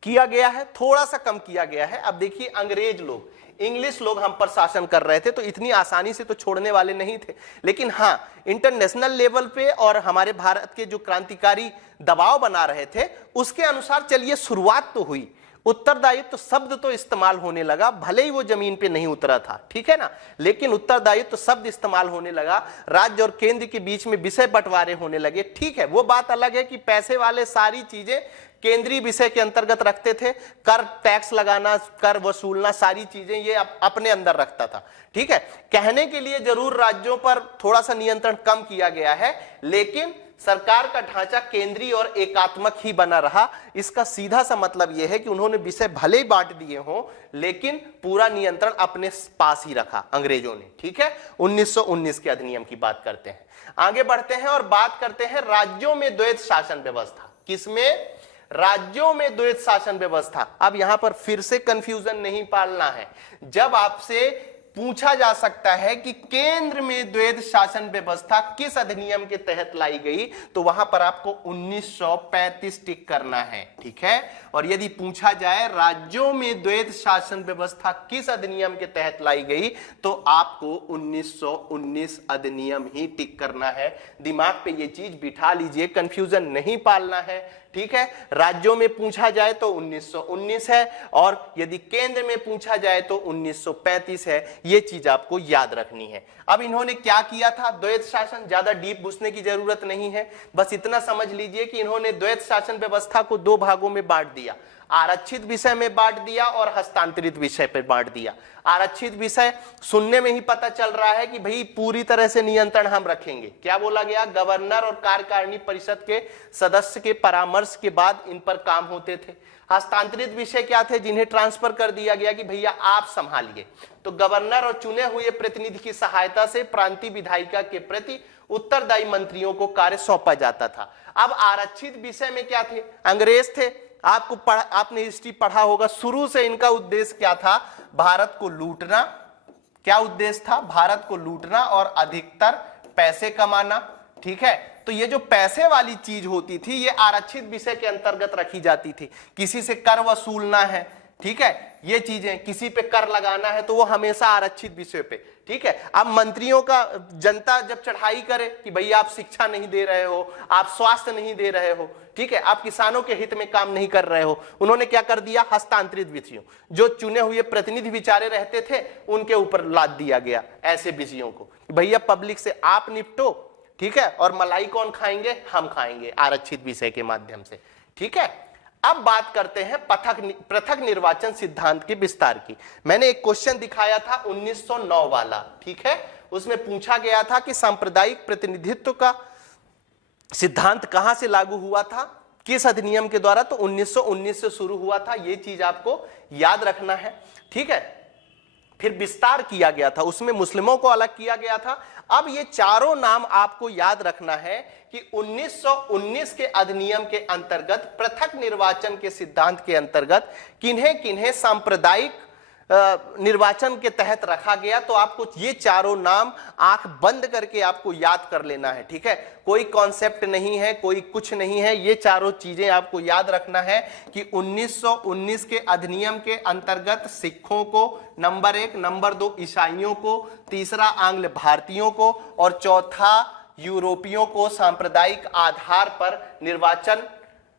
किया गया है, थोड़ा सा कम किया गया है। अब देखिए, अंग्रेज लोग, इंग्लिश लोग हम पर शासन कर रहे थे, तो इतनी आसानी से तो छोड़ने वाले नहीं थे। लेकिन हां, इंटरनेशनल लेवल पे और हमारे भारत के जो क्रांतिकारी दबाव बना रहे थे उसके अनुसार चलिए शुरुआत तो हुई, उत्तरदायित्व शब्द तो इस्तेमाल होने लगा, भले ही वो जमीन पे नहीं उतरा था, ठीक है ना, लेकिन उत्तरदायित्व शब्द इस्तेमाल होने लगा। राज्य और केंद्र के बीच में विषय बंटवारे होने लगे। ठीक है, वो बात अलग है कि पैसे वाले सारी चीजें केंद्रीय विषय के अंतर्गत रखते थे, कर टैक्स लगाना, कर वसूलना, सारी चीजें ये अपने अंदर रखता था। ठीक है, कहने के लिए जरूर राज्यों पर थोड़ा सा नियंत्रण कम किया गया है, लेकिन सरकार का ढांचा केंद्रीय और एकात्मक ही बना रहा। इसका सीधा सा मतलब यह है कि उन्होंने विषय भले ही बांट दिए हों, लेकिन पूरा नियंत्रण अपने पास ही रखा अंग्रेजों ने। ठीक है, 1919 के अधिनियम की बात करते हैं, आगे बढ़ते हैं और बात करते हैं राज्यों में द्वैत शासन व्यवस्था। किसमें? राज्यों में द्वैत शासन व्यवस्था। अब यहां पर फिर से कंफ्यूजन नहीं पालना है। जब आपसे पूछा जा सकता है कि केंद्र में द्वैत शासन व्यवस्था किस अधिनियम के तहत लाई गई, तो वहां पर आपको 1935 टिक करना है। ठीक है, और यदि पूछा जाए राज्यों में द्वैत शासन व्यवस्था किस अधिनियम के तहत लाई गई, तो आपको 1919 अधिनियम ही टिक करना है। दिमाग पे ये चीज बिठा लीजिए, कंफ्यूजन नहीं पालना है। ठीक है, राज्यों में पूछा जाए तो 1919 है, और यदि केंद्र में पूछा जाए तो 1935 है। ये चीज आपको याद रखनी है। अब इन्होंने क्या किया था? द्वैत शासन, ज्यादा डीप घुसने की जरूरत नहीं है, बस इतना समझ लीजिए कि इन्होंने द्वैत शासन व्यवस्था को दो भागों में बांट दिया, आरक्षित विषय में बांट दिया और हस्तांतरित विषय पर बांट दिया। आरक्षित विषय सुनने में ही पता चल रहा है कि भाई पूरी तरह से नियंत्रण हम रखेंगे। क्या बोला गया? गवर्नर और कार्यकारिणी परिषद के सदस्य के परामर्श के बाद इन पर काम होते थे। हस्तांतरित विषय क्या थे? जिन्हें ट्रांसफर कर दिया गया कि भैया आप संभालिए। तो गवर्नर और चुने हुए प्रतिनिधि की सहायता से प्रांतीय विधायिका के प्रति उत्तरदायी मंत्रियों को कार्य सौंपा जाता था। अब आरक्षित विषय में क्या थे? अंग्रेज थे। आपने हिस्ट्री पढ़ा होगा, शुरू से इनका उद्देश्य क्या था? भारत को लूटना। क्या उद्देश्य था? भारत को लूटना और अधिकतर पैसे कमाना। ठीक है, तो ये जो पैसे वाली चीज होती थी ये आरक्षित विषय के अंतर्गत रखी जाती थी। किसी से कर वसूलना है, ठीक है, ये चीजें, किसी पे कर लगाना है तो वो हमेशा आरक्षित विषय पे। ठीक है, अब मंत्रियों का, जनता जब चढ़ाई करे कि भैया आप शिक्षा नहीं दे रहे हो, आप स्वास्थ्य नहीं दे रहे हो, ठीक है, आप किसानों के हित में काम नहीं कर रहे हो, उन्होंने क्या कर दिया? हस्तांतरित विषयों, जो चुने हुए प्रतिनिधि विचारे रहते थे उनके ऊपर लाद दिया गया ऐसे विषयों को। भैया पब्लिक से आप निपटो, ठीक है, और मलाई कौन खाएंगे? हम खाएंगे आरक्षित विषय के माध्यम से। ठीक है, अब बात करते हैं पृथक निर्वाचन सिद्धांत के विस्तार की। मैंने एक क्वेश्चन दिखाया था 1909 वाला, ठीक है, उसमें पूछा गया था कि सांप्रदायिक प्रतिनिधित्व का सिद्धांत कहां से लागू हुआ था, किस अधिनियम के द्वारा? तो 1919 से शुरू हुआ था। यह चीज आपको याद रखना है। ठीक है, फिर विस्तार किया गया था, उसमें मुस्लिमों को अलग किया गया था। अब ये चारों नाम आपको याद रखना है कि 1919 के अधिनियम के अंतर्गत पृथक निर्वाचन के सिद्धांत के अंतर्गत किन्हें किन्हें सांप्रदायिक निर्वाचन के तहत रखा गया। तो आपको ये चारों नाम आंख बंद करके आपको याद कर लेना है। ठीक है, कोई कॉन्सेप्ट नहीं है, कोई कुछ नहीं है, ये चारों चीजें आपको याद रखना है कि 1919 के अधिनियम के अंतर्गत सिखों को नंबर 1, नंबर 2 ईसाइयों को, तीसरा आंग्ल भारतीयों को और चौथा यूरोपियों को सांप्रदायिक आधार पर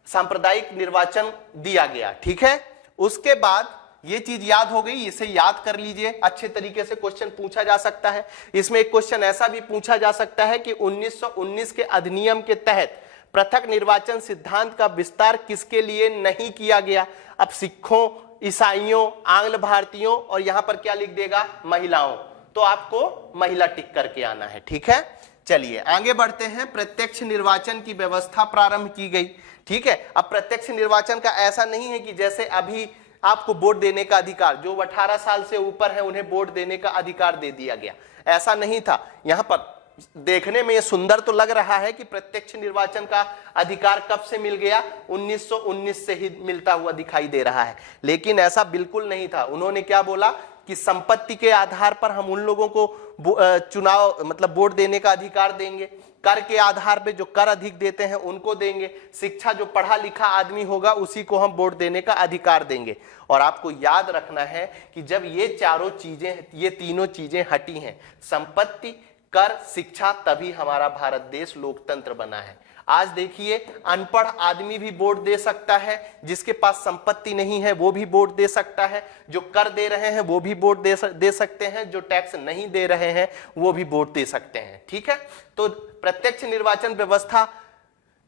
सांप्रदायिक निर्वाचन दिया गया। ठीक है, उसके बाद ये चीज याद हो गई, इसे याद कर लीजिए। अच्छे तरीके से क्वेश्चन पूछा जा सकता है। इसमें एक क्वेश्चन ऐसा भी पूछा जा सकता है कि 1919 के अधिनियम के तहत पृथक निर्वाचन सिद्धांत का विस्तार किसके लिए नहीं किया गया? अब सिखों, ईसाइयों, आंग्ल भारतीयों और यहां पर क्या लिख देगा? महिलाओं। तो आपको महिला टिक करके आना है। ठीक है, चलिए आगे बढ़ते हैं। प्रत्यक्ष निर्वाचन की व्यवस्था प्रारंभ की गई। ठीक है। अब प्रत्यक्ष निर्वाचन का ऐसा नहीं है कि जैसे अभी आपको वोट देने का अधिकार, जो 18 साल से ऊपर है उन्हें वोट देने का अधिकार दे दिया गया, ऐसा नहीं था। यहां पर देखने में ये सुंदर तो लग रहा है कि प्रत्यक्ष निर्वाचन का अधिकार कब से मिल गया, 1919 से ही मिलता हुआ दिखाई दे रहा है, लेकिन ऐसा बिल्कुल नहीं था। उन्होंने क्या बोला कि संपत्ति के आधार पर हम उन लोगों को चुनाव मतलब वोट देने का अधिकार देंगे, कर के आधार पे जो कर अधिक देते हैं उनको देंगे, शिक्षा जो पढ़ा लिखा आदमी होगा उसी को हम वोट देने का अधिकार देंगे। और आपको याद रखना है कि जब ये चारों चीजें, ये तीनों चीजें हटी हैं, संपत्ति, कर, शिक्षा, तभी हमारा भारत देश लोकतंत्र बना है। आज देखिए अनपढ़ आदमी भी वोट दे सकता है, जिसके पास संपत्ति नहीं है वो भी वोट दे सकता है, जो कर दे रहे हैं वो भी वोट दे सकते हैं, जो टैक्स नहीं दे रहे हैं वो भी वोट दे सकते हैं। ठीक है, तो प्रत्यक्ष निर्वाचन व्यवस्था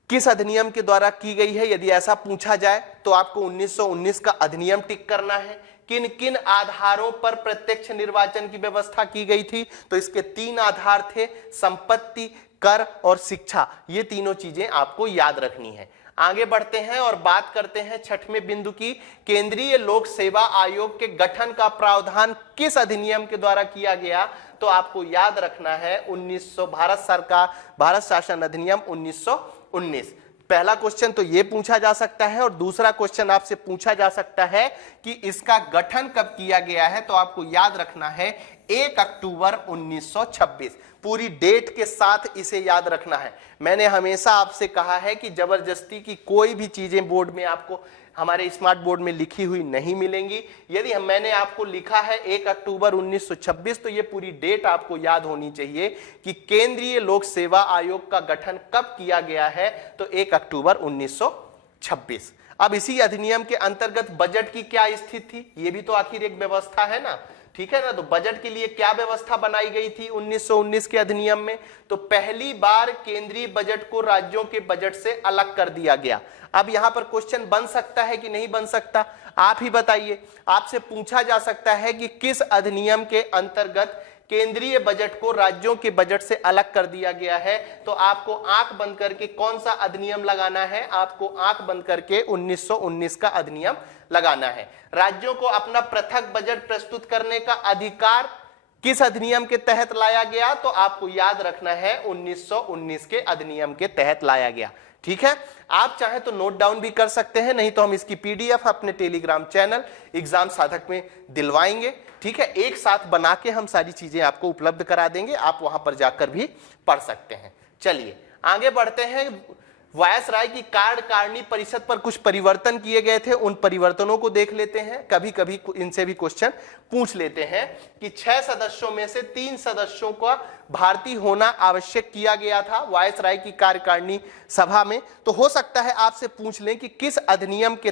किस अधिनियम के द्वारा की गई है, यदि ऐसा पूछा जाए तो आपको 1919 का अधिनियम टिक करना है। किन किन आधारों पर प्रत्यक्ष निर्वाचन की व्यवस्था की गई थी, तो इसके 3 आधार थे, संपत्ति, कर और शिक्षा। ये तीनों चीजें आपको याद रखनी है। आगे बढ़ते हैं और बात करते हैं छठवें बिंदु की, केंद्रीय लोक सेवा आयोग के गठन का प्रावधान किस अधिनियम के द्वारा किया गया, तो आपको याद रखना है 1900 भारत शासन अधिनियम 1919। पहला क्वेश्चन तो ये पूछा जा सकता है, और दूसरा क्वेश्चन आपसे पूछा जा सकता है कि इसका गठन कब किया गया है, तो आपको याद रखना है 1 अक्टूबर 1926। पूरी डेट के साथ इसे याद रखना है। मैंने हमेशा आपसे कहा है कि जबरदस्ती की कोई भी चीजें बोर्ड में आपको हमारे स्मार्ट बोर्ड में लिखी हुई नहीं मिलेंगी। यदि मैंने आपको लिखा है 1 अक्टूबर 1926, तो ये पूरी डेट आपको याद होनी चाहिए कि केंद्रीय लोक सेवा आयोग का गठन कब किया गया है, तो 1 अक्टूबर 1926। अब इसी अधिनियम के अंतर्गत बजट की क्या स्थिति थी, ये भी तो आखिर एक व्यवस्था है ना, ठीक है ना। तो बजट के लिए क्या व्यवस्था बनाई गई थी 1919 के अधिनियम में, तो पहली बार केंद्रीय बजट को राज्यों के बजट से अलग कर दिया गया। अब यहां पर क्वेश्चन बन सकता है कि नहीं बन सकता, आप ही बताइए। आपसे पूछा जा सकता है कि किस अधिनियम के अंतर्गत केंद्रीय बजट को राज्यों के बजट से अलग कर दिया गया है, तो आपको आंख बंद करके कौन सा अधिनियम लगाना है, आपको आंख बंद करके 1919 का अधिनियम लगाना है। राज्यों को अपना पृथक बजट प्रस्तुत करने का अधिकार किस अधिनियम के तहत लाया गया, तो आपको याद रखना है 1919 के अधिनियम के तहत लाया गया। ठीक है, आप चाहे तो नोट डाउन भी कर सकते हैं, नहीं तो हम इसकी पीडीएफ अपने टेलीग्राम चैनल एग्जाम साधक में दिलवाएंगे। ठीक है, एक साथ बना के हम सारी चीजें आपको उपलब्ध करा देंगे, आप वहां पर जाकर भी पढ़ सकते हैं। चलिए आगे बढ़ते हैं। वायसराय की कार्यकारिणी परिषद पर कुछ परिवर्तन किए गए थे, उन परिवर्तनों को देख लेते हैं। कभी कभी इनसे भी क्वेश्चन पूछ लेते हैं कि 6 सदस्यों में से 3 सदस्यों का भारतीय होना आवश्यक किया गया था वायसराय की कार्यकारिणी सभा में। तो हो सकता है आपसे पूछ लें कि किस अधिनियम के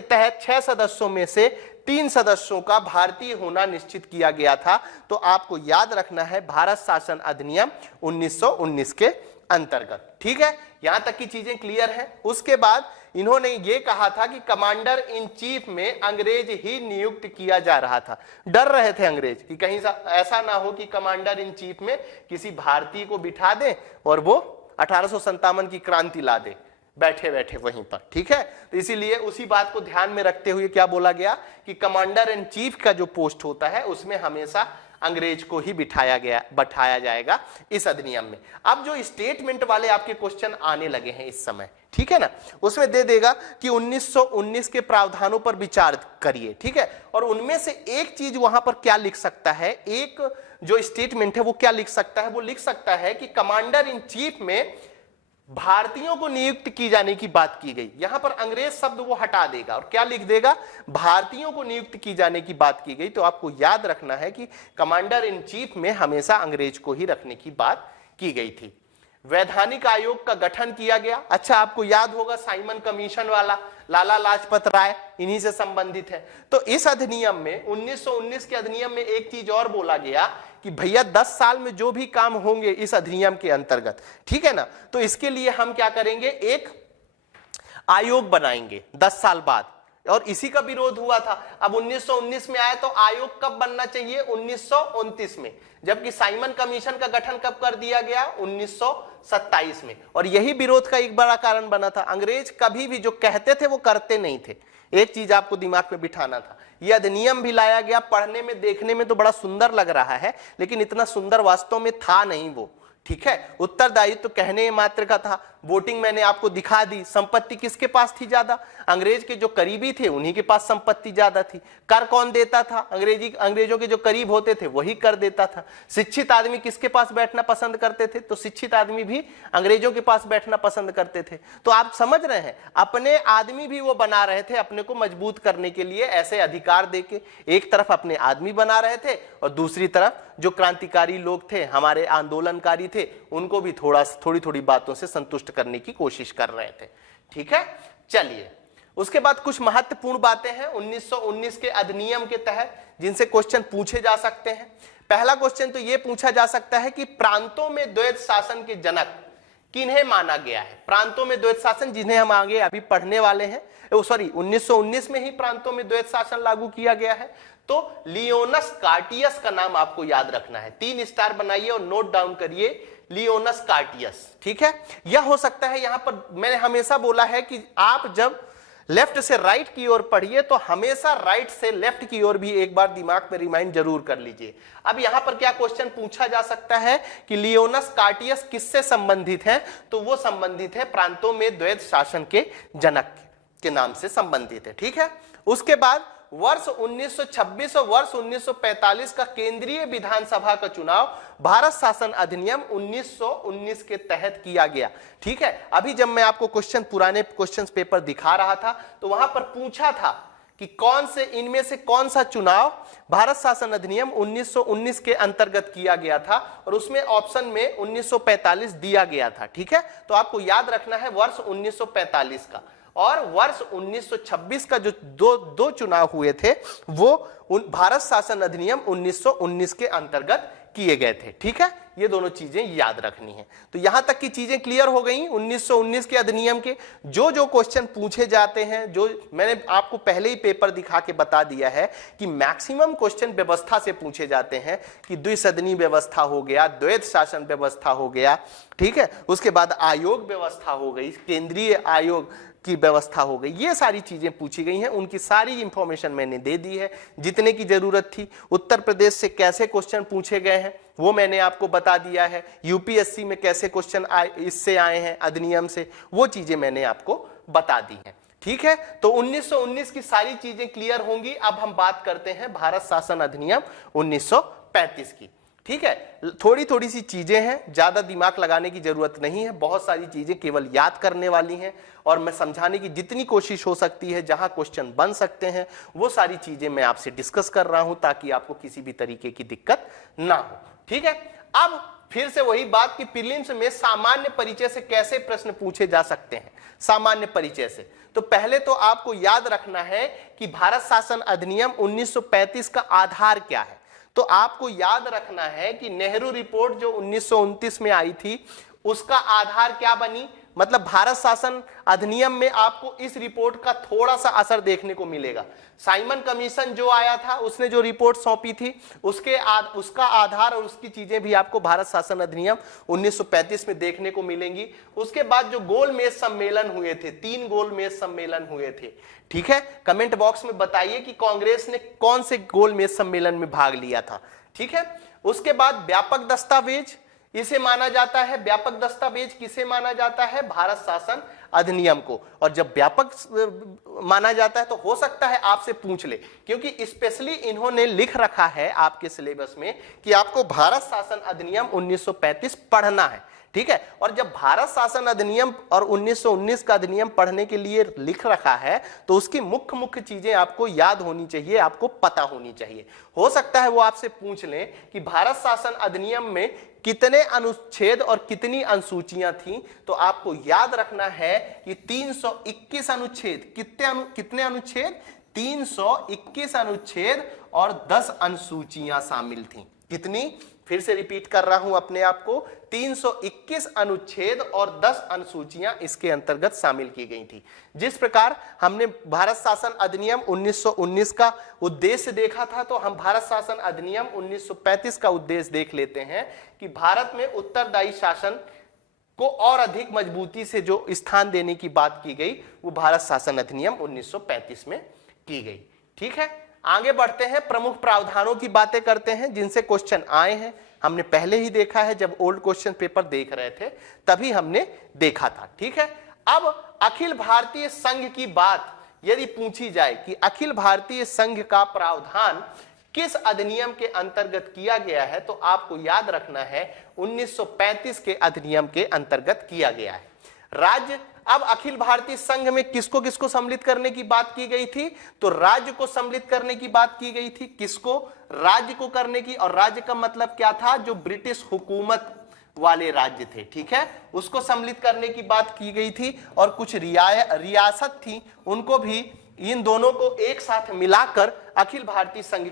तहत 6 सदस्यों में से 3 सदस्यों का भारतीय होना निश्चित किया गया था, तो आपको याद रखना है भारत शासन अधिनियम 1919 के अंतर्गत। ठीक है, यहां तक की चीजें क्लियर हैं। उसके बाद इन्होंने ये कहा था कि कमांडर इन चीफ में अंग्रेज ही नियुक्त किया जा रहा था। डर रहे थे अंग्रेज कि कहीं ऐसा ना हो कि कमांडर इन चीफ में किसी भारतीय को बिठा दे और वो 1857 की क्रांति ला दे बैठे बैठे वहीं पर। ठीक है, तो इसीलिए उसी बात को ध्यान में रखते हुए क्या बोला गया कि कमांडर इन चीफ का जो पोस्ट होता है उसमें हमेशा अंग्रेज को ही बैठाया जाएगा इस अधिनियम में। अब जो स्टेटमेंट वाले आपके क्वेश्चन आने लगे हैं इस समय, ठीक है ना, उसमें दे देगा कि 1919 के प्रावधानों पर विचार करिए। ठीक है, और उनमें से एक चीज वहां पर क्या लिख सकता है, एक जो स्टेटमेंट है वो क्या लिख सकता है, वो लिख सकता है कि कमांडर इन चीफ में भारतीयों को नियुक्त की जाने की बात की गई। यहां पर अंग्रेज शब्द वो हटा देगा और क्या लिख देगा, भारतीयों को नियुक्त की जाने की बात की गई। तो आपको याद रखना है कि कमांडर इन चीफ में हमेशा अंग्रेज को ही रखने की बात की गई थी। वैधानिक आयोग का गठन किया गया। अच्छा, आपको याद होगा साइमन कमीशन वाला, लाला लाजपत राय इन्हीं से संबंधित है। तो इस अधिनियम में 1919 के अधिनियम में एक चीज और बोला गया कि भैया 10 साल में जो भी काम होंगे इस अधिनियम के अंतर्गत, ठीक है ना, तो इसके लिए हम क्या करेंगे, एक आयोग बनाएंगे 10 साल बाद, और इसी का विरोध हुआ था। अब 1919 में आया तो आयोग कब बनना चाहिए? 1929 में। जबकि साइमन कमीशन का गठन कब कर दिया गया? 1927 में। और यही विरोध का एक बड़ा कारण बना था। अंग्रेज कभी भी जो कहते थे वो करते नहीं थे। एक चीज आपको दिमाग में बिठाना था। यह अधिनियम भी लाया गया, पढ़ने में देखने में तो बड़ा सुंदर लग रहा है, लेकिन इतना सुंदर वास्तव में था नहीं वो। ठीक है, उत्तरदायित्व तो कहने मात्र का था। वोटिंग मैंने आपको दिखा दी। संपत्ति किसके पास थी ज्यादा? अंग्रेज के जो करीबी थे उन्हीं के पास संपत्ति ज्यादा थी। कर कौन देता था? अंग्रेजों के जो करीब होते थे वही कर देता था। शिक्षित आदमी किसके पास बैठना पसंद करते थे? तो शिक्षित आदमी भी अंग्रेजों के पास बैठना पसंद करते थे। तो आप समझ रहे हैं, अपने आदमी भी वो बना रहे थे अपने को मजबूत करने के लिए, ऐसे अधिकार देके। एक तरफ अपने आदमी बना रहे थे और दूसरी तरफ जो क्रांतिकारी लोग थे, हमारे आंदोलनकारी थे, उनको भी थोड़ी थोड़ी बातों से संतुष्ट करने की कोशिश कर रहे थे। ठीक है, चलिए उसके बाद कुछ महत्वपूर्ण बातें हैं 1919 के अधिनियम के तहत जिनसे क्वेश्चन पूछे जा सकते हैं। पहला क्वेश्चन तो यह पूछा जा सकता है कि प्रांतों में द्वैत शासन के जनक किन्हें माना गया है? प्रांतों में द्वैत शासन जिन्हें हम आगे अभी पढ़ने वाले हैं, 1919 में ही प्रांतों में द्वैत शासन लागू किया गया है। तो लियोनस कार्टियस का नाम आपको याद रखना है। 3 स्टार बनाइए और नोट डाउन करिए, लियोनस कार्टियस। ठीक है, यह हो सकता है, यहां पर मैंने हमेशा बोला है कि आप जब लेफ्ट से राइट की ओर पढ़िए तो हमेशा राइट से लेफ्ट की ओर भी एक बार दिमाग में रिमाइंड जरूर कर लीजिए। अब यहां पर क्या क्वेश्चन पूछा जा सकता है कि लियोनस कार्टियस किससे संबंधित है? तो वो संबंधित है प्रांतों में द्वैत शासन के जनक के नाम से संबंधित है। ठीक है, उसके बाद वर्ष 1926 और वर्ष 1945 का केंद्रीय विधानसभा का चुनाव भारत शासन अधिनियम 1919 के तहत किया गया। ठीक है, अभी जब मैं आपको पुराने क्वेश्चन पेपर दिखा रहा था तो वहां पर पूछा था कि कौन से इनमें से कौन सा चुनाव भारत शासन अधिनियम 1919 के अंतर्गत किया गया था, और उसमें ऑप्शन में 1945 दिया गया था। ठीक है, तो आपको याद रखना है वर्ष 1945 का। और वर्ष 1926 का जो दो चुनाव हुए थे वो भारत शासन अधिनियम 1919 के अंतर्गत किए गए थे। ठीक है, ये दोनों चीजें याद रखनी है। तो यहां तक की चीजें क्लियर हो गई 1919 के अधिनियम के। जो क्वेश्चन पूछे जाते हैं, जो मैंने आपको पहले ही पेपर दिखा के बता दिया है कि मैक्सिमम क्वेश्चन व्यवस्था से पूछे जाते हैं कि द्विसदनी व्यवस्था हो गया, द्वैत शासन व्यवस्था हो गया। ठीक है, उसके बाद आयोग व्यवस्था हो गई, केंद्रीय आयोग की व्यवस्था हो गई, ये सारी चीजें पूछी गई हैं। उनकी सारी इंफॉर्मेशन मैंने दे दी है जितने की जरूरत थी। उत्तर प्रदेश से कैसे क्वेश्चन पूछे गए हैं वो मैंने आपको बता दिया है। यूपीएससी में कैसे क्वेश्चन इससे आए हैं अधिनियम से, वो चीजें मैंने आपको बता दी हैं। ठीक है, तो 1919 की सारी चीजें क्लियर होंगी। अब हम बात करते हैं भारत शासन अधिनियम 1935 की। ठीक है, थोड़ी थोड़ी सी चीजें हैं, ज्यादा दिमाग लगाने की जरूरत नहीं है। बहुत सारी चीजें केवल याद करने वाली हैं और मैं समझाने की जितनी कोशिश हो सकती है, जहां क्वेश्चन बन सकते हैं वो सारी चीजें मैं आपसे डिस्कस कर रहा हूं ताकि आपको किसी भी तरीके की दिक्कत ना हो। ठीक है, अब फिर से वही बात कि प्रीलिम्स में सामान्य परिचय से कैसे प्रश्न पूछे जा सकते हैं। सामान्य परिचय से तो पहले तो आपको याद रखना है कि भारत शासन अधिनियम 1935 का आधार क्या है। तो आपको याद रखना है कि नेहरू रिपोर्ट जो 1929 में आई थी उसका आधार क्या बनी, मतलब भारत शासन अधिनियम में आपको इस रिपोर्ट का थोड़ा सा असर देखने को मिलेगा। साइमन कमीशन जो आया था उसने जो रिपोर्ट सौंपी थी उसका आधार और उसकी चीजें भी आपको भारत शासन अधिनियम 1935 में देखने को मिलेंगी। उसके बाद जो गोलमेज सम्मेलन हुए थे, 3 गोलमेज सम्मेलन हुए थे। ठीक है, कमेंट बॉक्स में बताइए कि कांग्रेस ने कौन से गोलमेज सम्मेलन में भाग लिया था। ठीक है, उसके बाद व्यापक दस्तावेज इसे माना जाता है। व्यापक दस्तावेज किसे माना जाता है? भारत शासन अधिनियम को। और जब व्यापक माना जाता है तो हो सकता है आपसे पूछ ले, क्योंकि स्पेशली इन्होंने लिख रखा है आपके सिलेबस में कि आपको भारत शासन अधिनियम 1935 पढ़ना है। ठीक है, और जब भारत शासन अधिनियम और 1919 का अधिनियम पढ़ने के लिए लिख रखा है तो उसकी मुख्य चीजें आपको याद होनी चाहिए, आपको पता होनी चाहिए। हो सकता है वो आपसे पूछ लें कि भारत शासन अधिनियम में कितने अनुच्छेद और कितनी अनुसूचियां थी, तो आपको याद रखना है कि 321 अनुच्छेद। कितने अनुच्छेद? 321 अनुच्छेद और 10 अनुसूचियां शामिल थी। कितनी? फिर से रिपीट कर रहा हूं अपने आप को, 321 अनुच्छेद और 10 अनुसूचियां इसके अंतर्गत शामिल की गई थी। जिस प्रकार हमने भारत शासन अधिनियम 1919 का उद्देश्य देखा था, तो हम भारत शासन अधिनियम 1935 का उद्देश्य देख लेते हैं कि भारत में उत्तरदायी शासन को और अधिक मजबूती से जो स्थान देने की बात की गई, वो भारत शासन अधिनियम 1935 में की गई। ठीक है, आगे बढ़ते हैं, प्रमुख प्रावधानों की बातें करते हैं जिनसे क्वेश्चन आए हैं। हमने पहले ही देखा है, जब ओल्ड क्वेश्चन पेपर देख रहे थे तभी हमने देखा था। ठीक है, अब अखिल भारतीय संघ की बात यदि पूछी जाए कि अखिल भारतीय संघ का प्रावधान किस अधिनियम के अंतर्गत किया गया है, तो आपको याद रखना है 1935 के अधिनियम के अंतर्गत किया गया है। राज्य, अब अखिल भारतीय संघ में किसको किसको सम्मिलित करने की बात की गई थी, तो राज्य को सम्मिलित करने की बात की गई थी। किसको? राज्य को करने की। और राज्य का मतलब क्या था? जो ब्रिटिश हुकूमत वाले राज्य थे, ठीक है, उसको सम्मिलित करने की बात की गई थी। और कुछ रियासत थी, उनको भी, इन दोनों को एक साथ मिलाकर अखिल भारतीय संघ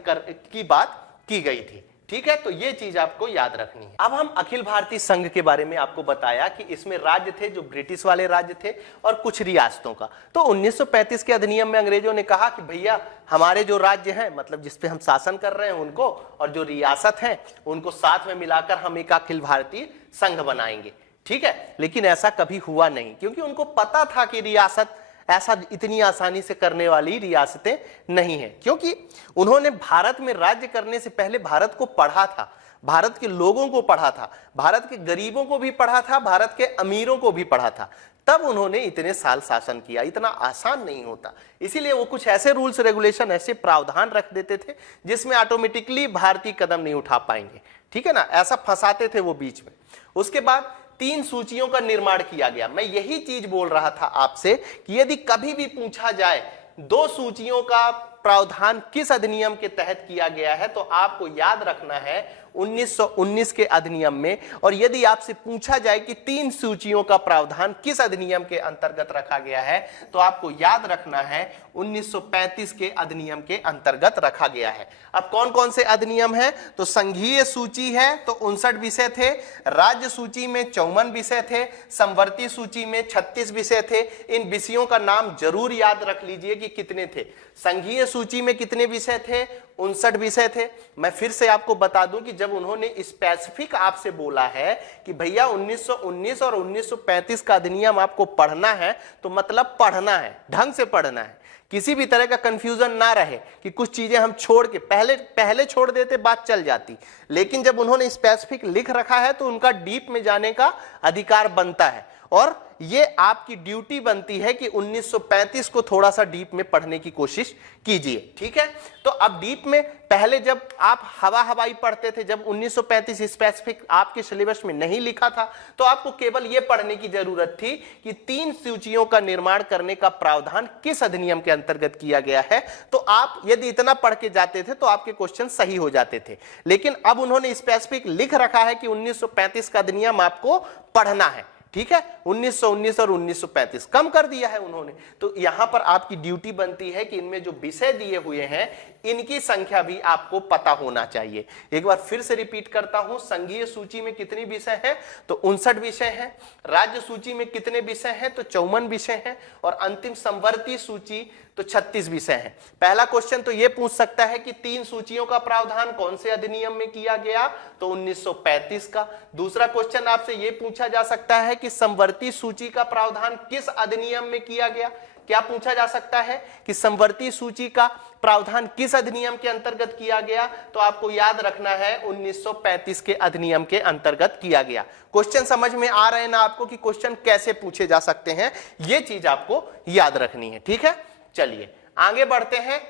की बात की गई थी। ठीक है, तो ये चीज आपको याद रखनी है। अब हम अखिल भारतीय संघ के बारे में आपको बताया कि इसमें राज्य थे जो ब्रिटिश वाले राज्य थे और कुछ रियासतों का। तो 1935 के अधिनियम में अंग्रेजों ने कहा कि भैया हमारे जो राज्य हैं, मतलब जिसपे हम शासन कर रहे हैं उनको, और जो रियासत हैं उनको साथ में मिलाकर हम एक अखिल भारतीय संघ बनाएंगे। ठीक है, लेकिन ऐसा कभी हुआ नहीं, क्योंकि उनको पता था कि रियासत ऐसा इतनी आसानी से करने वाली रियासतें नहीं है, क्योंकि उन्होंने भारत में राज्य करने से पहले भारत को पढ़ा था, भारत के लोगों को पढ़ा था, भारत के गरीबों को भी पढ़ा था, भारत के अमीरों को भी पढ़ा था, तब उन्होंने इतने साल शासन किया। इतना आसान नहीं होता, इसीलिए वो कुछ ऐसे रूल्स रेगुलेशन, ऐसे प्रावधान रख देते थे जिसमें ऑटोमेटिकली भारतीय कदम नहीं उठा पाएंगे। ठीक है ना, ऐसा फंसाते थे वो बीच में। उसके बाद 3 सूचियों का निर्माण किया गया। मैं यही चीज बोल रहा था आपसे कि यदि कभी भी पूछा जाए 2 सूचियों का प्रावधान किस अधिनियम के तहत किया गया है, तो आपको याद रखना है 1919 के अधिनियम में। और यदि आपसे पूछा जाए कि 3 सूचियों का प्रावधान किस अधिनियम के अंतर्गत रखा गया है, तो आपको याद रखना है 1935 के अधिनियम के अंतर्गत रखा गया है। अब कौन कौन से अधिनियम है, तो संघीय सूची है तो 59 विषय थे, राज्य सूची में 54 विषय थे, समवर्ती सूची में 36 विषय थे। इन विषयों का नाम जरूर याद रख लीजिए कि कितने थे। संघीय सूची में कितने विषय थे? 59 विषय थे। मैं फिर से आपको बता दूं कि जब उन्होंने स्पेसिफिक आपसे बोला है कि भैया 1919 और 1935 का अधिनियम आपको पढ़ना है, तो मतलब पढ़ना है, ढंग से पढ़ना है, किसी भी तरह का कंफ्यूजन ना रहे कि कुछ चीजें हम छोड़ के पहले छोड़ देते, बात चल जाती। लेकिन जब उन्होंने स्पेसिफिक लिख रखा है तो उनका डीप में जाने का अधिकार बनता है, और ये आपकी ड्यूटी बनती है कि 1935 को थोड़ा सा डीप में पढ़ने की कोशिश कीजिए। ठीक है, तो अब डीप में पहले जब आप हवाई पढ़ते थे, जब 1935 स्पेसिफिक आपके सिलेबस में नहीं लिखा था, तो आपको केवल यह पढ़ने की जरूरत थी कि 3 सूचियों का निर्माण करने का प्रावधान किस अधिनियम के अंतर्गत किया गया है। तो आप यदि इतना पढ़ के जाते थे तो आपके क्वेश्चन सही हो जाते थे। लेकिन अब उन्होंने स्पेसिफिक लिख रखा है कि 1935 का अधिनियम आपको पढ़ना है। ठीक है, 1919 और 1935 कम कर दिया है उन्होंने। तो यहां पर आपकी ड्यूटी बनती है कि इनमें जो विषय दिए हुए हैं इनकी संख्या भी आपको पता होना चाहिए। एक बार फिर से रिपीट करता हूं, संघीय सूची में कितने विषय हैं, तो 59 विषय हैं। राज्य सूची में कितने विषय हैं, तो 54 विषय हैं। और अंतिम समवर्ती सूची तो 36 विषय हैं। पहला क्वेश्चन तो यह पूछ सकता है कि 3 सूचियों का प्रावधान कौन से अधिनियम में किया गया, तो 1935 का। दूसरा क्वेश्चन आपसे यह पूछा जा सकता है कि समवर्ती सूची का प्रावधान किस अधिनियम में किया गया। क्या पूछा जा सकता है कि समवर्ती सूची का प्रावधान किस अधिनियम के अंतर्गत किया गया, तो आपको याद रखना है 1935 के अधिनियम के अंतर्गत किया गया। क्वेश्चन समझ में आ रहे हैं ना आपको कि क्वेश्चन कैसे पूछे जा सकते हैं, यह चीज आपको याद रखनी है। ठीक है, चलिए आगे बढ़ते हैं।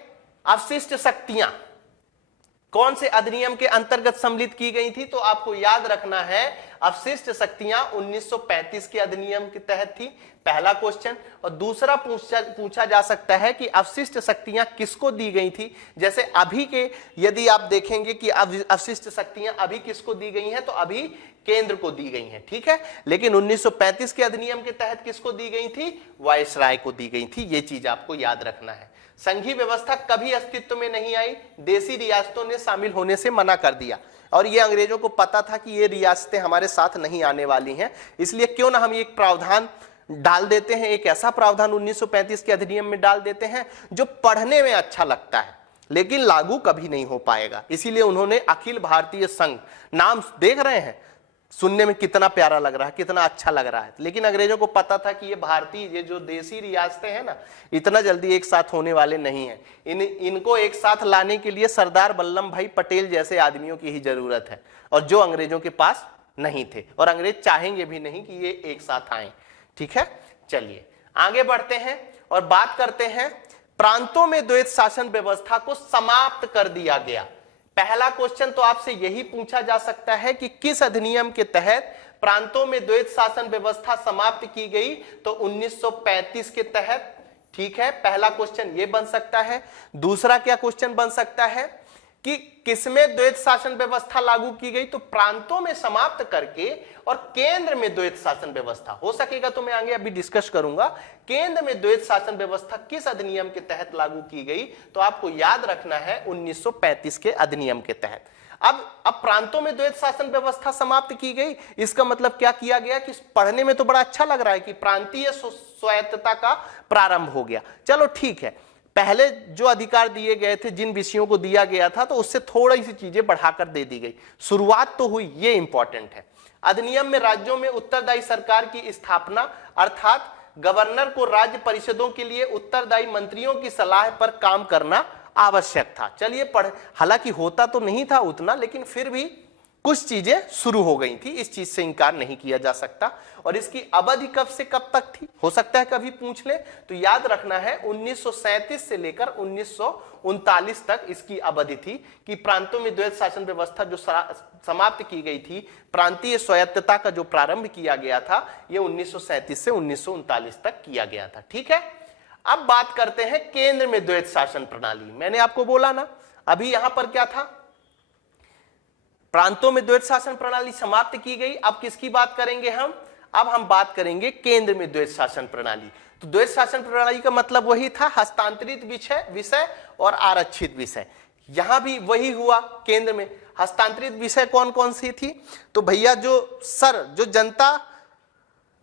अवशिष्ट शक्तियां कौन से अधिनियम के अंतर्गत सम्मिलित की गई थी, तो आपको याद रखना है अवशिष्ट शक्तियां 1935 के अधिनियम के तहत थी, पहला क्वेश्चन। और दूसरा पूछा जा सकता है कि अवशिष्ट शक्तियां किसको दी गई थी। जैसे अभी के यदि आप देखेंगे कि अवशिष्ट शक्तियां अभी किसको दी गई हैं, तो अभी केंद्र को दी गई हैं। ठीक है, लेकिन 1935 के अधिनियम के तहत किसको दी गई थी, वायसराय को दी गई थी। ये चीज आपको याद रखना है। संघीय व्यवस्था कभी अस्तित्व में नहीं आई, देसी रियासतों ने शामिल होने से मना कर दिया। और ये अंग्रेजों को पता था कि ये रियासतें हमारे साथ नहीं आने वाली हैं, इसलिए क्यों ना हम एक प्रावधान डाल देते हैं, एक ऐसा प्रावधान 1935 के अधिनियम में डाल देते हैं जो पढ़ने में अच्छा लगता है लेकिन लागू कभी नहीं हो पाएगा। इसीलिए उन्होंने अखिल भारतीय संघ, नाम देख रहे हैं, सुनने में कितना प्यारा लग रहा है, कितना अच्छा लग रहा है, लेकिन अंग्रेजों को पता था कि ये भारतीय, ये जो देसी रियासतें हैं ना, इतना जल्दी एक साथ होने वाले नहीं है। इनको एक साथ लाने के लिए सरदार वल्लभ भाई पटेल जैसे आदमियों की ही जरूरत है, और जो अंग्रेजों के पास नहीं थे, और अंग्रेज चाहेंगे भी नहीं कि ये एक साथ आए। ठीक है, चलिए आगे बढ़ते हैं और बात करते हैं प्रांतों में द्वैत शासन व्यवस्था को समाप्त कर दिया गया। पहला क्वेश्चन तो आपसे यही पूछा जा सकता है कि किस अधिनियम के तहत प्रांतों में द्वैत शासन व्यवस्था समाप्त की गई, तो 1935 के तहत। ठीक है, पहला क्वेश्चन यह बन सकता है। दूसरा क्या क्वेश्चन बन सकता है कि किसमें द्वैत शासन व्यवस्था लागू की गई, तो प्रांतों में समाप्त करके और केंद्र में द्वैत शासन व्यवस्था। हो सकेगा तो मैं आगे अभी डिस्कस करूंगा केंद्र में द्वैत शासन व्यवस्था किस अधिनियम के तहत लागू की गई, तो आपको याद रखना है 1935 के अधिनियम के तहत। अब प्रांतों में द्वैत शासन व्यवस्था समाप्त की गई, इसका मतलब क्या किया गया कि पढ़ने में तो बड़ा अच्छा लग रहा है कि प्रांतीय स्वायत्तता का प्रारंभ हो गया। चलो ठीक है, पहले जो अधिकार दिए गए थे, जिन विषयों को दिया गया था, तो उससे थोड़ी सी चीजें बढ़ाकर दे दी गई, शुरुआत तो हुई, ये इंपॉर्टेंट है। अधिनियम में राज्यों में उत्तरदायी सरकार की स्थापना, अर्थात गवर्नर को राज्य परिषदों के लिए उत्तरदायी मंत्रियों की सलाह पर काम करना आवश्यक था। चलिए हालांकि होता तो नहीं था उतना, लेकिन फिर भी कुछ चीजें शुरू हो गई थी, इस चीज से इनकार नहीं किया जा सकता। और इसकी अवधि कब से कब तक थी, हो सकता है कभी पूछ ले, तो याद रखना है 1937 से लेकर 1939 तक इसकी अवधि थी कि प्रांतों में द्वैत शासन व्यवस्था जो समाप्त की गई थी, प्रांतीय स्वायत्तता का जो प्रारंभ किया गया था, यह 1937 से 1939 तक किया गया था। ठीक है, अब बात करते हैं केंद्र में द्वैत शासन प्रणाली। मैंने आपको बोला ना, अभी यहां पर क्या था, प्रांतों में द्वैत शासन प्रणाली समाप्त की गई। अब किसकी बात करेंगे हम, अब हम बात करेंगे केंद्र में द्वैत शासन प्रणाली। तो द्वैत शासन प्रणाली का मतलब वही था, हस्तांतरित विषय और आरक्षित विषय। यहां भी वही हुआ केंद्र में। हस्तांतरित विषय कौन कौन सी थी, तो भैया जो जनता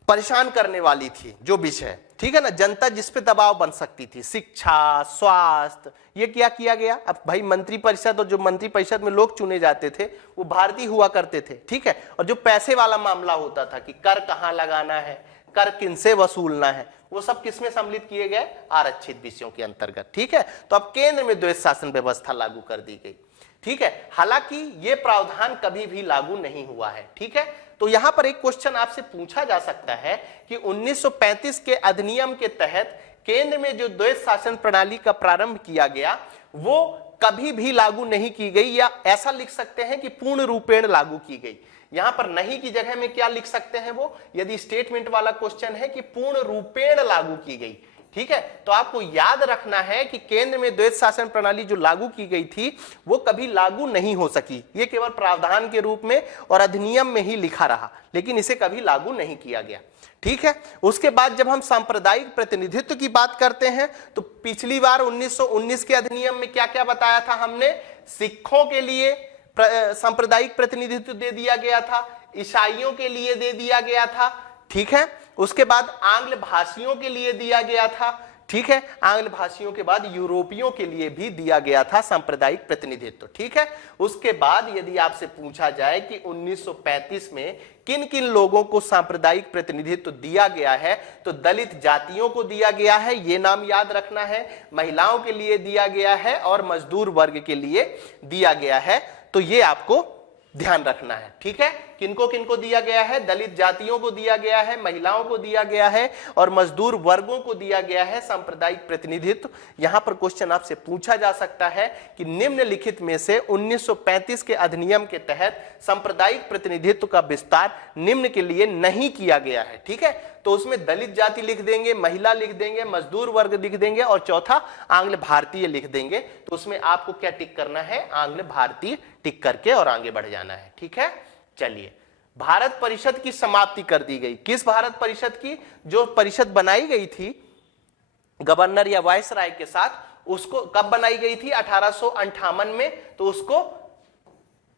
परेशान करने वाली थी, जो विषय, ठीक है ना, जनता जिस पे दबाव बन सकती थी, शिक्षा, स्वास्थ्य, ये क्या किया गया। अब भाई मंत्रिपरिषद, और जो मंत्रिपरिषद में लोग चुने जाते थे वो भारतीय हुआ करते थे। ठीक है, और जो पैसे वाला मामला होता था कि कर कहां लगाना है, कर किनसे वसूलना है, वो सब किसमें सम्मिलित किए गए, आरक्षित विषयों के अंतर्गत। ठीक है, तो अब केंद्र में द्वैत शासन व्यवस्था लागू कर दी गई। ठीक है, हालांकि ये प्रावधान कभी भी लागू नहीं हुआ है। ठीक है, तो यहां पर एक क्वेश्चन आपसे पूछा जा सकता है कि 1935 के अधिनियम के तहत केंद्र में जो द्वैत शासन प्रणाली का प्रारंभ किया गया, वो कभी भी लागू नहीं की गई, या ऐसा लिख सकते हैं कि पूर्ण रूपेण लागू की गई। यहां पर नहीं की जगह में क्या लिख सकते हैं वो, यदि स्टेटमेंट वाला क्वेश्चन है कि पूर्ण रूपेण लागू की गई। ठीक है, तो आपको याद रखना है कि केंद्र में द्वैत शासन प्रणाली जो लागू की गई थी वो कभी लागू नहीं हो सकी, ये केवल प्रावधान के रूप में और अधिनियम में ही लिखा रहा, लेकिन इसे कभी लागू नहीं किया गया। ठीक है, उसके बाद जब हम सांप्रदायिक प्रतिनिधित्व की बात करते हैं, तो पिछली बार 1919 के अधिनियम में क्या क्या बताया था हमने, सिखों के लिए सांप्रदायिक प्रतिनिधित्व दे दिया गया था, ईसाइयों के लिए दे दिया गया था। ठीक है, उसके बाद आंग्ल भाषियों के लिए दिया गया था। ठीक है, आंग्ल भाषियों के बाद यूरोपियों के लिए भी दिया गया था सांप्रदायिक प्रतिनिधित्व। ठीक है, उसके बाद यदि आपसे पूछा जाए कि 1935 में किन किन लोगों को सांप्रदायिक प्रतिनिधित्व दिया गया है, तो दलित जातियों को दिया गया है, ये नाम याद रखना है, महिलाओं के लिए दिया गया है और मजदूर वर्ग के लिए दिया गया है। तो ये आपको ध्यान रखना है। ठीक है, किनको किनको दिया गया है, दलित जातियों को दिया गया है, महिलाओं को दिया गया है और मजदूर वर्गों को दिया गया है सांप्रदायिक प्रतिनिधित्व। यहां पर क्वेश्चन आपसे पूछा जा सकता है कि निम्नलिखित में से 1935 के अधिनियम के तहत सांप्रदायिक प्रतिनिधित्व का विस्तार निम्न के लिए नहीं किया गया है। ठीक है, तो उसमें दलित जाति लिख देंगे, महिला लिख देंगे, मजदूर वर्ग लिख देंगे और चौथा आंग्ल भारतीय लिख देंगे। तो उसमें आपको क्या टिक करना है, आंग्ल भारतीय टिक करके और आगे बढ़ जाना है। ठीक है, चलिए, भारत परिषद की समाप्ति कर दी गई। किस भारत परिषद की, जो परिषद बनाई गई थी गवर्नर या वायसराय के साथ, उसको कब बनाई गई थी, 1858 में, तो उसको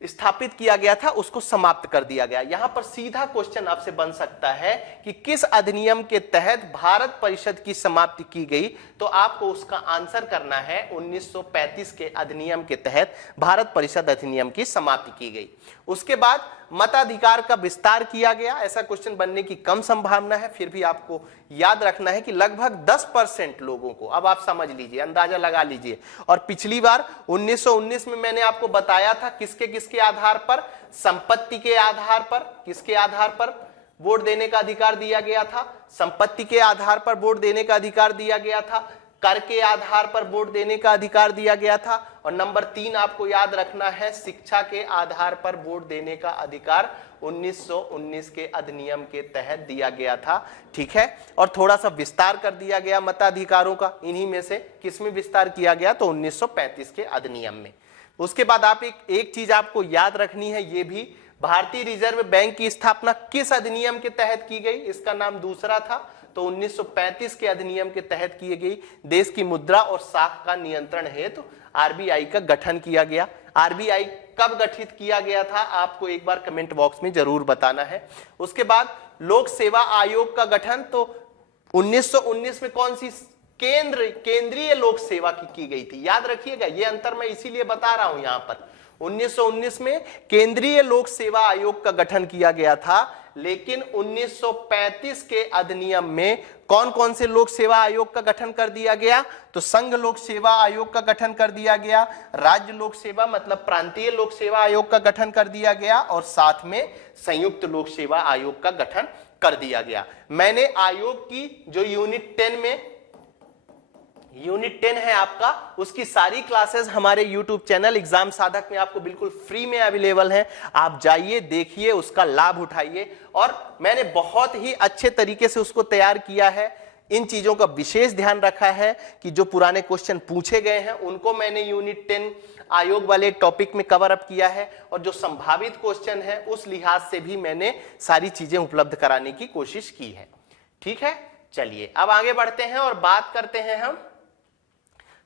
स्थापित किया गया था उसको समाप्त कर दिया गया। यहां पर सीधा क्वेश्चन आपसे बन सकता है कि किस अधिनियम के तहत भारत परिषद की समाप्ति की गई, तो आपको उसका आंसर करना है 1935 के अधिनियम के तहत भारत परिषद अधिनियम की समाप्ति की गई। उसके बाद मताधिकार का विस्तार किया गया। ऐसा क्वेश्चन बनने की कम संभावना है, फिर भी आपको याद रखना है कि लगभग 10% लोगों को, अब आप समझ लीजिए, अंदाजा लगा लीजिए। और पिछली बार 1919 में मैंने आपको बताया था किसके किसके आधार पर, संपत्ति के आधार पर, किसके आधार पर वोट देने का अधिकार दिया गया था, संपत्ति के आधार पर वोट देने का अधिकार दिया गया था, कर के आधार पर वोट देने का अधिकार दिया गया था, और नंबर 3 आपको याद रखना है, शिक्षा के आधार पर वोट देने का अधिकार 1919 के अधिनियम के तहत दिया गया था। ठीक है, और थोड़ा सा विस्तार कर दिया गया मताधिकारों का। इन्हीं में से किसमें विस्तार किया गया, तो 1935 के अधिनियम में। उसके बाद आप एक चीज आपको याद रखनी है, ये भी, भारतीय रिजर्व बैंक की स्थापना किस अधिनियम के तहत की गई, इसका नाम दूसरा था, तो 1935 के अधिनियम के तहत की गई। देश की मुद्रा और साख का नियंत्रण हेतु आरबीआई का गठन किया गया। आरबीआई कब गठित किया गया था, आपको एक बार कमेंट बॉक्स में जरूर बताना है। उसके बाद लोक सेवा आयोग का गठन, तो 1919 में कौन सी केंद्रीय लोक सेवा की गई थी, याद रखिएगा, ये अंतर मैं इसीलिए बता रहा हूं यहां पर। 1919 में केंद्रीय लोक सेवा आयोग का गठन किया गया था, लेकिन 1935 के अधिनियम में कौन कौन से लोक सेवा आयोग का गठन कर दिया गया, तो संघ लोक सेवा आयोग का गठन कर दिया गया, राज्य लोक सेवा मतलब प्रांतीय लोक सेवा आयोग का गठन कर दिया गया, और साथ में संयुक्त लोक सेवा आयोग का गठन कर दिया गया। मैंने आयोग की जो यूनिट 10 है आपका, उसकी सारी क्लासेस हमारे YouTube चैनल एग्जाम साधक में आपको बिल्कुल फ्री में अवेलेबल है। आप जाइए, देखिए, उसका लाभ उठाइए, और मैंने बहुत ही अच्छे तरीके से उसको तैयार किया है। इन चीजों का विशेष ध्यान रखा है कि जो पुराने क्वेश्चन पूछे गए हैं उनको मैंने यूनिट 10 आयोग वाले टॉपिक में कवर अप किया है, और जो संभावित क्वेश्चन है उस लिहाज से भी मैंने सारी चीजें उपलब्ध कराने की कोशिश की है। ठीक है, चलिए अब आगे बढ़ते हैं और बात करते हैं हम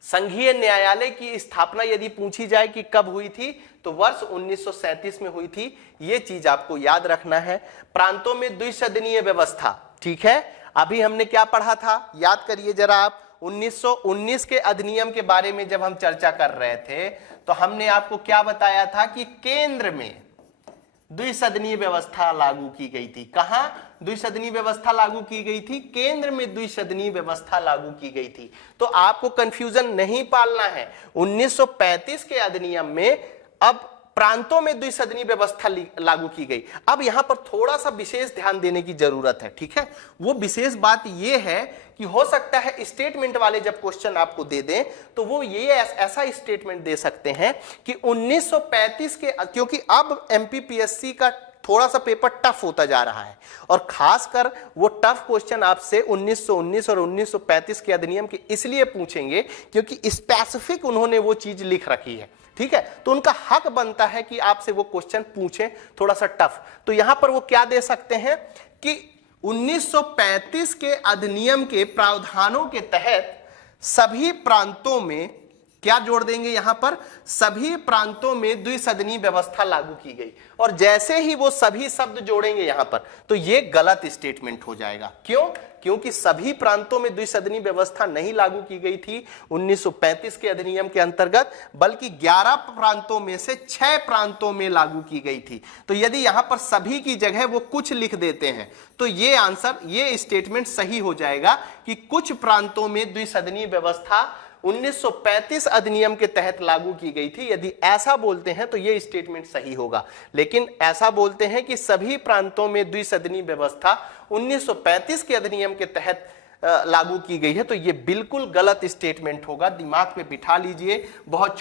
संघीय न्यायालय की स्थापना यदि पूछी जाए कि कब हुई थी, तो वर्ष 1937 में हुई थी। यह चीज आपको याद रखना है। प्रांतों में द्विसदनीय व्यवस्था, ठीक है, अभी हमने क्या पढ़ा था, याद करिए जरा आप। 1919 के अधिनियम के बारे में जब हम चर्चा कर रहे थे तो हमने आपको क्या बताया था कि केंद्र में द्विसदनीय व्यवस्था लागू की गई थी। कहां द्विसदनीय व्यवस्था लागू की गई थी, केंद्र में द्विसदनीय व्यवस्था लागू की गई थी। तो आपको कंफ्यूजन नहीं पालना है। 1935 के अधिनियम में अब प्रांतों में द्विसदनीय व्यवस्था लागू की गई। अब यहां पर थोड़ा सा विशेष ध्यान देने की जरूरत है। ठीक है, वो विशेष बात यह है कि हो सकता है स्टेटमेंट वाले जब क्वेश्चन आपको दे दें तो वो ये ऐसा स्टेटमेंट दे सकते हैं कि 1935 के, क्योंकि अब एमपीपीएससी का थोड़ा सा पेपर टफ होता जा रहा है, और खासकर वो टफ क्वेश्चन आपसे 1919 और 1935 के अधिनियम के इसलिए पूछेंगे क्योंकि स्पेसिफिक उन्होंने वो चीज लिख रखी है। ठीक है, तो उनका हक बनता है कि आपसे वो क्वेश्चन पूछें थोड़ा सा टफ। तो यहां पर वो क्या दे सकते हैं कि 1935 के अधिनियम के प्रावधानों के तहत सभी प्रांतों में, क्या जोड़ देंगे यहां पर, सभी प्रांतों में द्विसदनीय व्यवस्था लागू की गई। और जैसे ही वो सभी शब्द जोड़ेंगे यहां पर, तो ये गलत स्टेटमेंट हो जाएगा। क्यों? क्योंकि सभी प्रांतों में द्विसदनीय व्यवस्था नहीं लागू की गई थी 1935 के अधिनियम के अंतर्गत, बल्कि 11 प्रांतों में से 6 प्रांतों में लागू की गई थी। तो यदि यहां पर सभी की जगह वो कुछ लिख देते हैं तो ये आंसर, ये स्टेटमेंट सही हो जाएगा कि कुछ प्रांतों में द्विसदनीय व्यवस्था 1935 अधिनियम के तहत लागू की गई थी। यदि ऐसा बोलते हैं तो यह स्टेटमेंट सही होगा, लेकिन ऐसा बोलते हैं कि सभी प्रांतों में द्विसदनीय व्यवस्था 1935 के अधिनियम के तहत लागू की गई है, तो यह बिल्कुल गलत स्टेटमेंट होगा। दिमाग में बिठा लीजिए। बहुत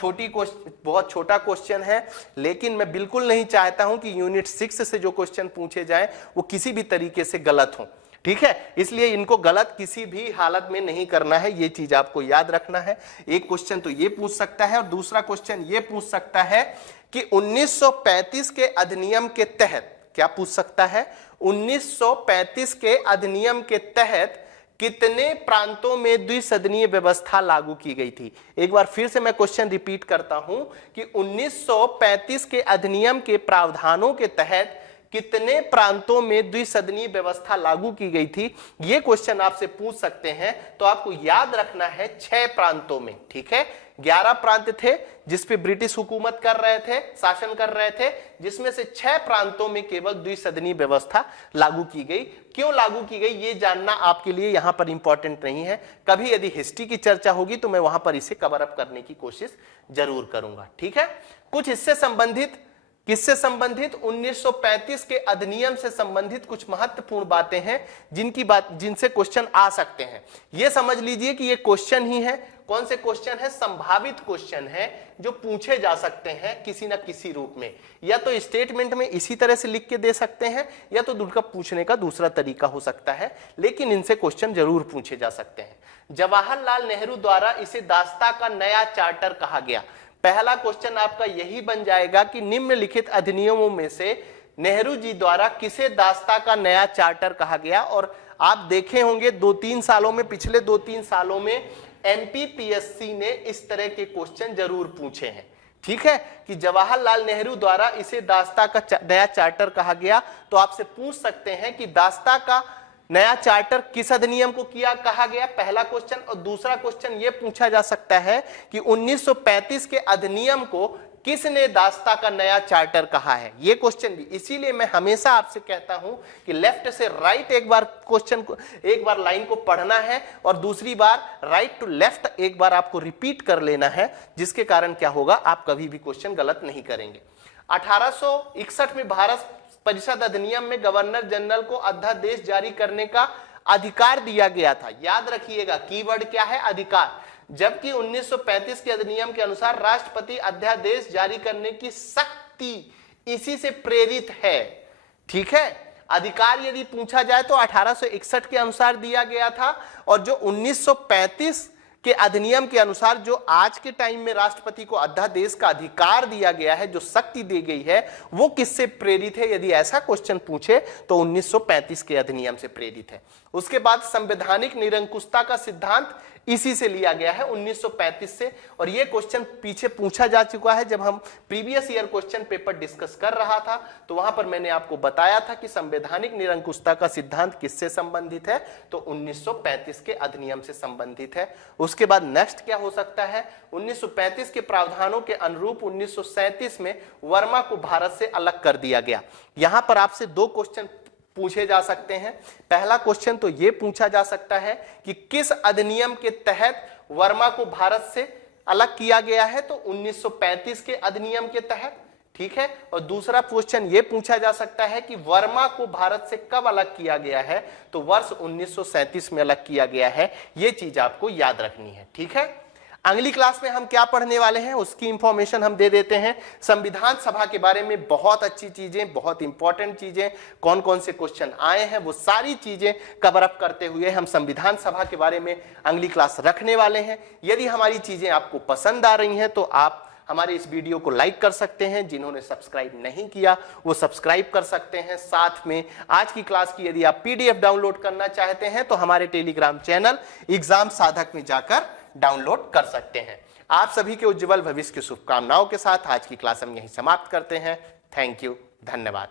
छोटा क्वेश्चन है, लेकिन मैं बिल्कुल नहीं चाहता हूं कि यूनिट 6 से जो क्वेश्चन पूछे जाए वो किसी भी तरीके से गलत हो। ठीक है, इसलिए इनको गलत किसी भी हालत में नहीं करना है, ये चीज आपको याद रखना है। एक क्वेश्चन तो ये पूछ सकता है और दूसरा क्वेश्चन ये पूछ सकता है कि 1935 के अधिनियम के तहत, क्या पूछ सकता है, 1935 के अधिनियम के तहत कितने प्रांतों में द्विसदनीय व्यवस्था लागू की गई थी? एक बार फिर से मैं क्वेश्चन रिपीट करता हूं कि 1935 के अधिनियम के प्रावधानों के तहत कितने प्रांतों में द्विसदनीय व्यवस्था लागू की गई थी? यह क्वेश्चन आपसे पूछ सकते हैं, तो आपको याद रखना है 6 प्रांतों में। ठीक है, 11 प्रांत थे जिस पे ब्रिटिश हुकूमत कर रहे थे, शासन कर रहे थे, जिसमें से 6 प्रांतों में केवल द्विसदनीय व्यवस्था लागू की गई। क्यों लागू की गई ये जानना आपके लिए यहां पर इंपॉर्टेंट नहीं है। कभी यदि हिस्ट्री की चर्चा होगी तो मैं वहां पर इसे कवर अप करने की कोशिश जरूर करूंगा। ठीक है, कुछ इससे संबंधित, किससे संबंधित, 1935 के अधिनियम से संबंधित कुछ महत्वपूर्ण बातें हैं जिनसे क्वेश्चन आ सकते हैं। यह समझ लीजिए कि ये क्वेश्चन ही है। कौन से क्वेश्चन है? संभावित क्वेश्चन है जो पूछे जा सकते हैं किसी ना किसी रूप में। या तो स्टेटमेंट में इसी तरह से लिख के दे सकते हैं, या तो उनका पूछने का दूसरा तरीका हो सकता है, लेकिन इनसे क्वेश्चन जरूर पूछे जा सकते हैं। जवाहरलाल नेहरू द्वारा इसे दास्ता का नया चार्टर कहा गया। पहला क्वेश्चन आपका यही बन जाएगा कि निम्नलिखित अधिनियमों में से नेहरू जी द्वारा किसे दास्ता का नया चार्टर कहा गया? और आप देखे होंगे 2-3 सालों में, पिछले 2-3 सालों में एमपीपीएससी ने इस तरह के क्वेश्चन जरूर पूछे हैं। ठीक है, कि जवाहरलाल नेहरू द्वारा इसे दास्ता का नया चार्टर कहा गया, तो आपसे पूछ सकते हैं कि दास्ता का नया चार्टर किस अधिनियम को कहा गया, पहला क्वेश्चन। और दूसरा क्वेश्चन यह पूछा जा सकता है कि 1935 के अधिनियम को किसने दास्ता का नया चार्टर कहा है, यह क्वेश्चन भी। इसीलिए मैं हमेशा आपसे कहता हूं कि लेफ्ट से राइट एक बार क्वेश्चन को, एक बार लाइन को पढ़ना है, और दूसरी बार राइट टू लेफ्ट एक बार आपको रिपीट कर लेना है, जिसके कारण क्या होगा, आप कभी भी क्वेश्चन गलत नहीं करेंगे। 1861 में भारत परिषद अधिनियम में गवर्नर जनरल को अध्यादेश जारी करने का अधिकार दिया गया था। याद रखिएगा, कीवर्ड क्या है? अधिकार। जबकि 1935 के अधिनियम के अनुसार राष्ट्रपति अध्यादेश जारी करने की शक्ति इसी से प्रेरित है। ठीक है, अधिकार यदि पूछा जाए तो 1861 के अनुसार दिया गया था, और जो 1935 के अधिनियम के अनुसार जो आज के टाइम में राष्ट्रपति को अध्यादेश का अधिकार दिया गया है, जो शक्ति दी गई है, वो किससे प्रेरित है? यदि ऐसा क्वेश्चन पूछे तो 1935 के अधिनियम से प्रेरित है। उसके बाद संवैधानिक निरंकुशता का सिद्धांत इसी से लिया गया है 1935 से, और यह क्वेश्चन पीछे पूछा जा चुका है। जब हम previous year question paper discuss कर रहा था तो वहां पर मैंने आपको बताया था कि संवैधानिक निरंकुशता का सिद्धांत किससे संबंधित है, तो 1935 के अधिनियम से संबंधित है। उसके बाद नेक्स्ट क्या हो सकता है? 1935 के प्रावधानों के अनुरूप 1937 में वर्मा को भारत से अलग कर दिया गया। यहां पर आपसे 2 क्वेश्चन पूछे जा सकते हैं। पहला क्वेश्चन तो यह पूछा जा सकता है कि किस अधिनियम के तहत वर्मा को भारत से अलग किया गया है, तो 1935 के अधिनियम के तहत। ठीक है, और दूसरा क्वेश्चन यह पूछा जा सकता है कि वर्मा को भारत से कब अलग किया गया है, तो वर्ष 1937 में अलग किया गया है। यह चीज आपको याद रखनी है। ठीक है, अगली क्लास में हम क्या पढ़ने वाले हैं उसकी इंफॉर्मेशन हम दे देते हैं। संविधान सभा के बारे में बहुत अच्छी चीजें, बहुत इंपॉर्टेंट चीजें, कौन कौन से क्वेश्चन आए हैं, वो सारी चीजें कवर अप करते हुए हम संविधान सभा के बारे में अगली क्लास रखने वाले हैं। यदि हमारी चीजें आपको पसंद आ रही हैं तो आप हमारे इस वीडियो को लाइक कर सकते हैं। जिन्होंने सब्सक्राइब नहीं किया वो सब्सक्राइब कर सकते हैं। साथ में आज की क्लास की यदि आप पीडीएफ डाउनलोड करना चाहते हैं तो हमारे टेलीग्राम चैनल एग्जाम साधक में जाकर डाउनलोड कर सकते हैं। आप सभी के उज्जवल भविष्य की शुभकामनाओं के साथ आज की क्लास हम यहीं समाप्त करते हैं। थैंक यू, धन्यवाद।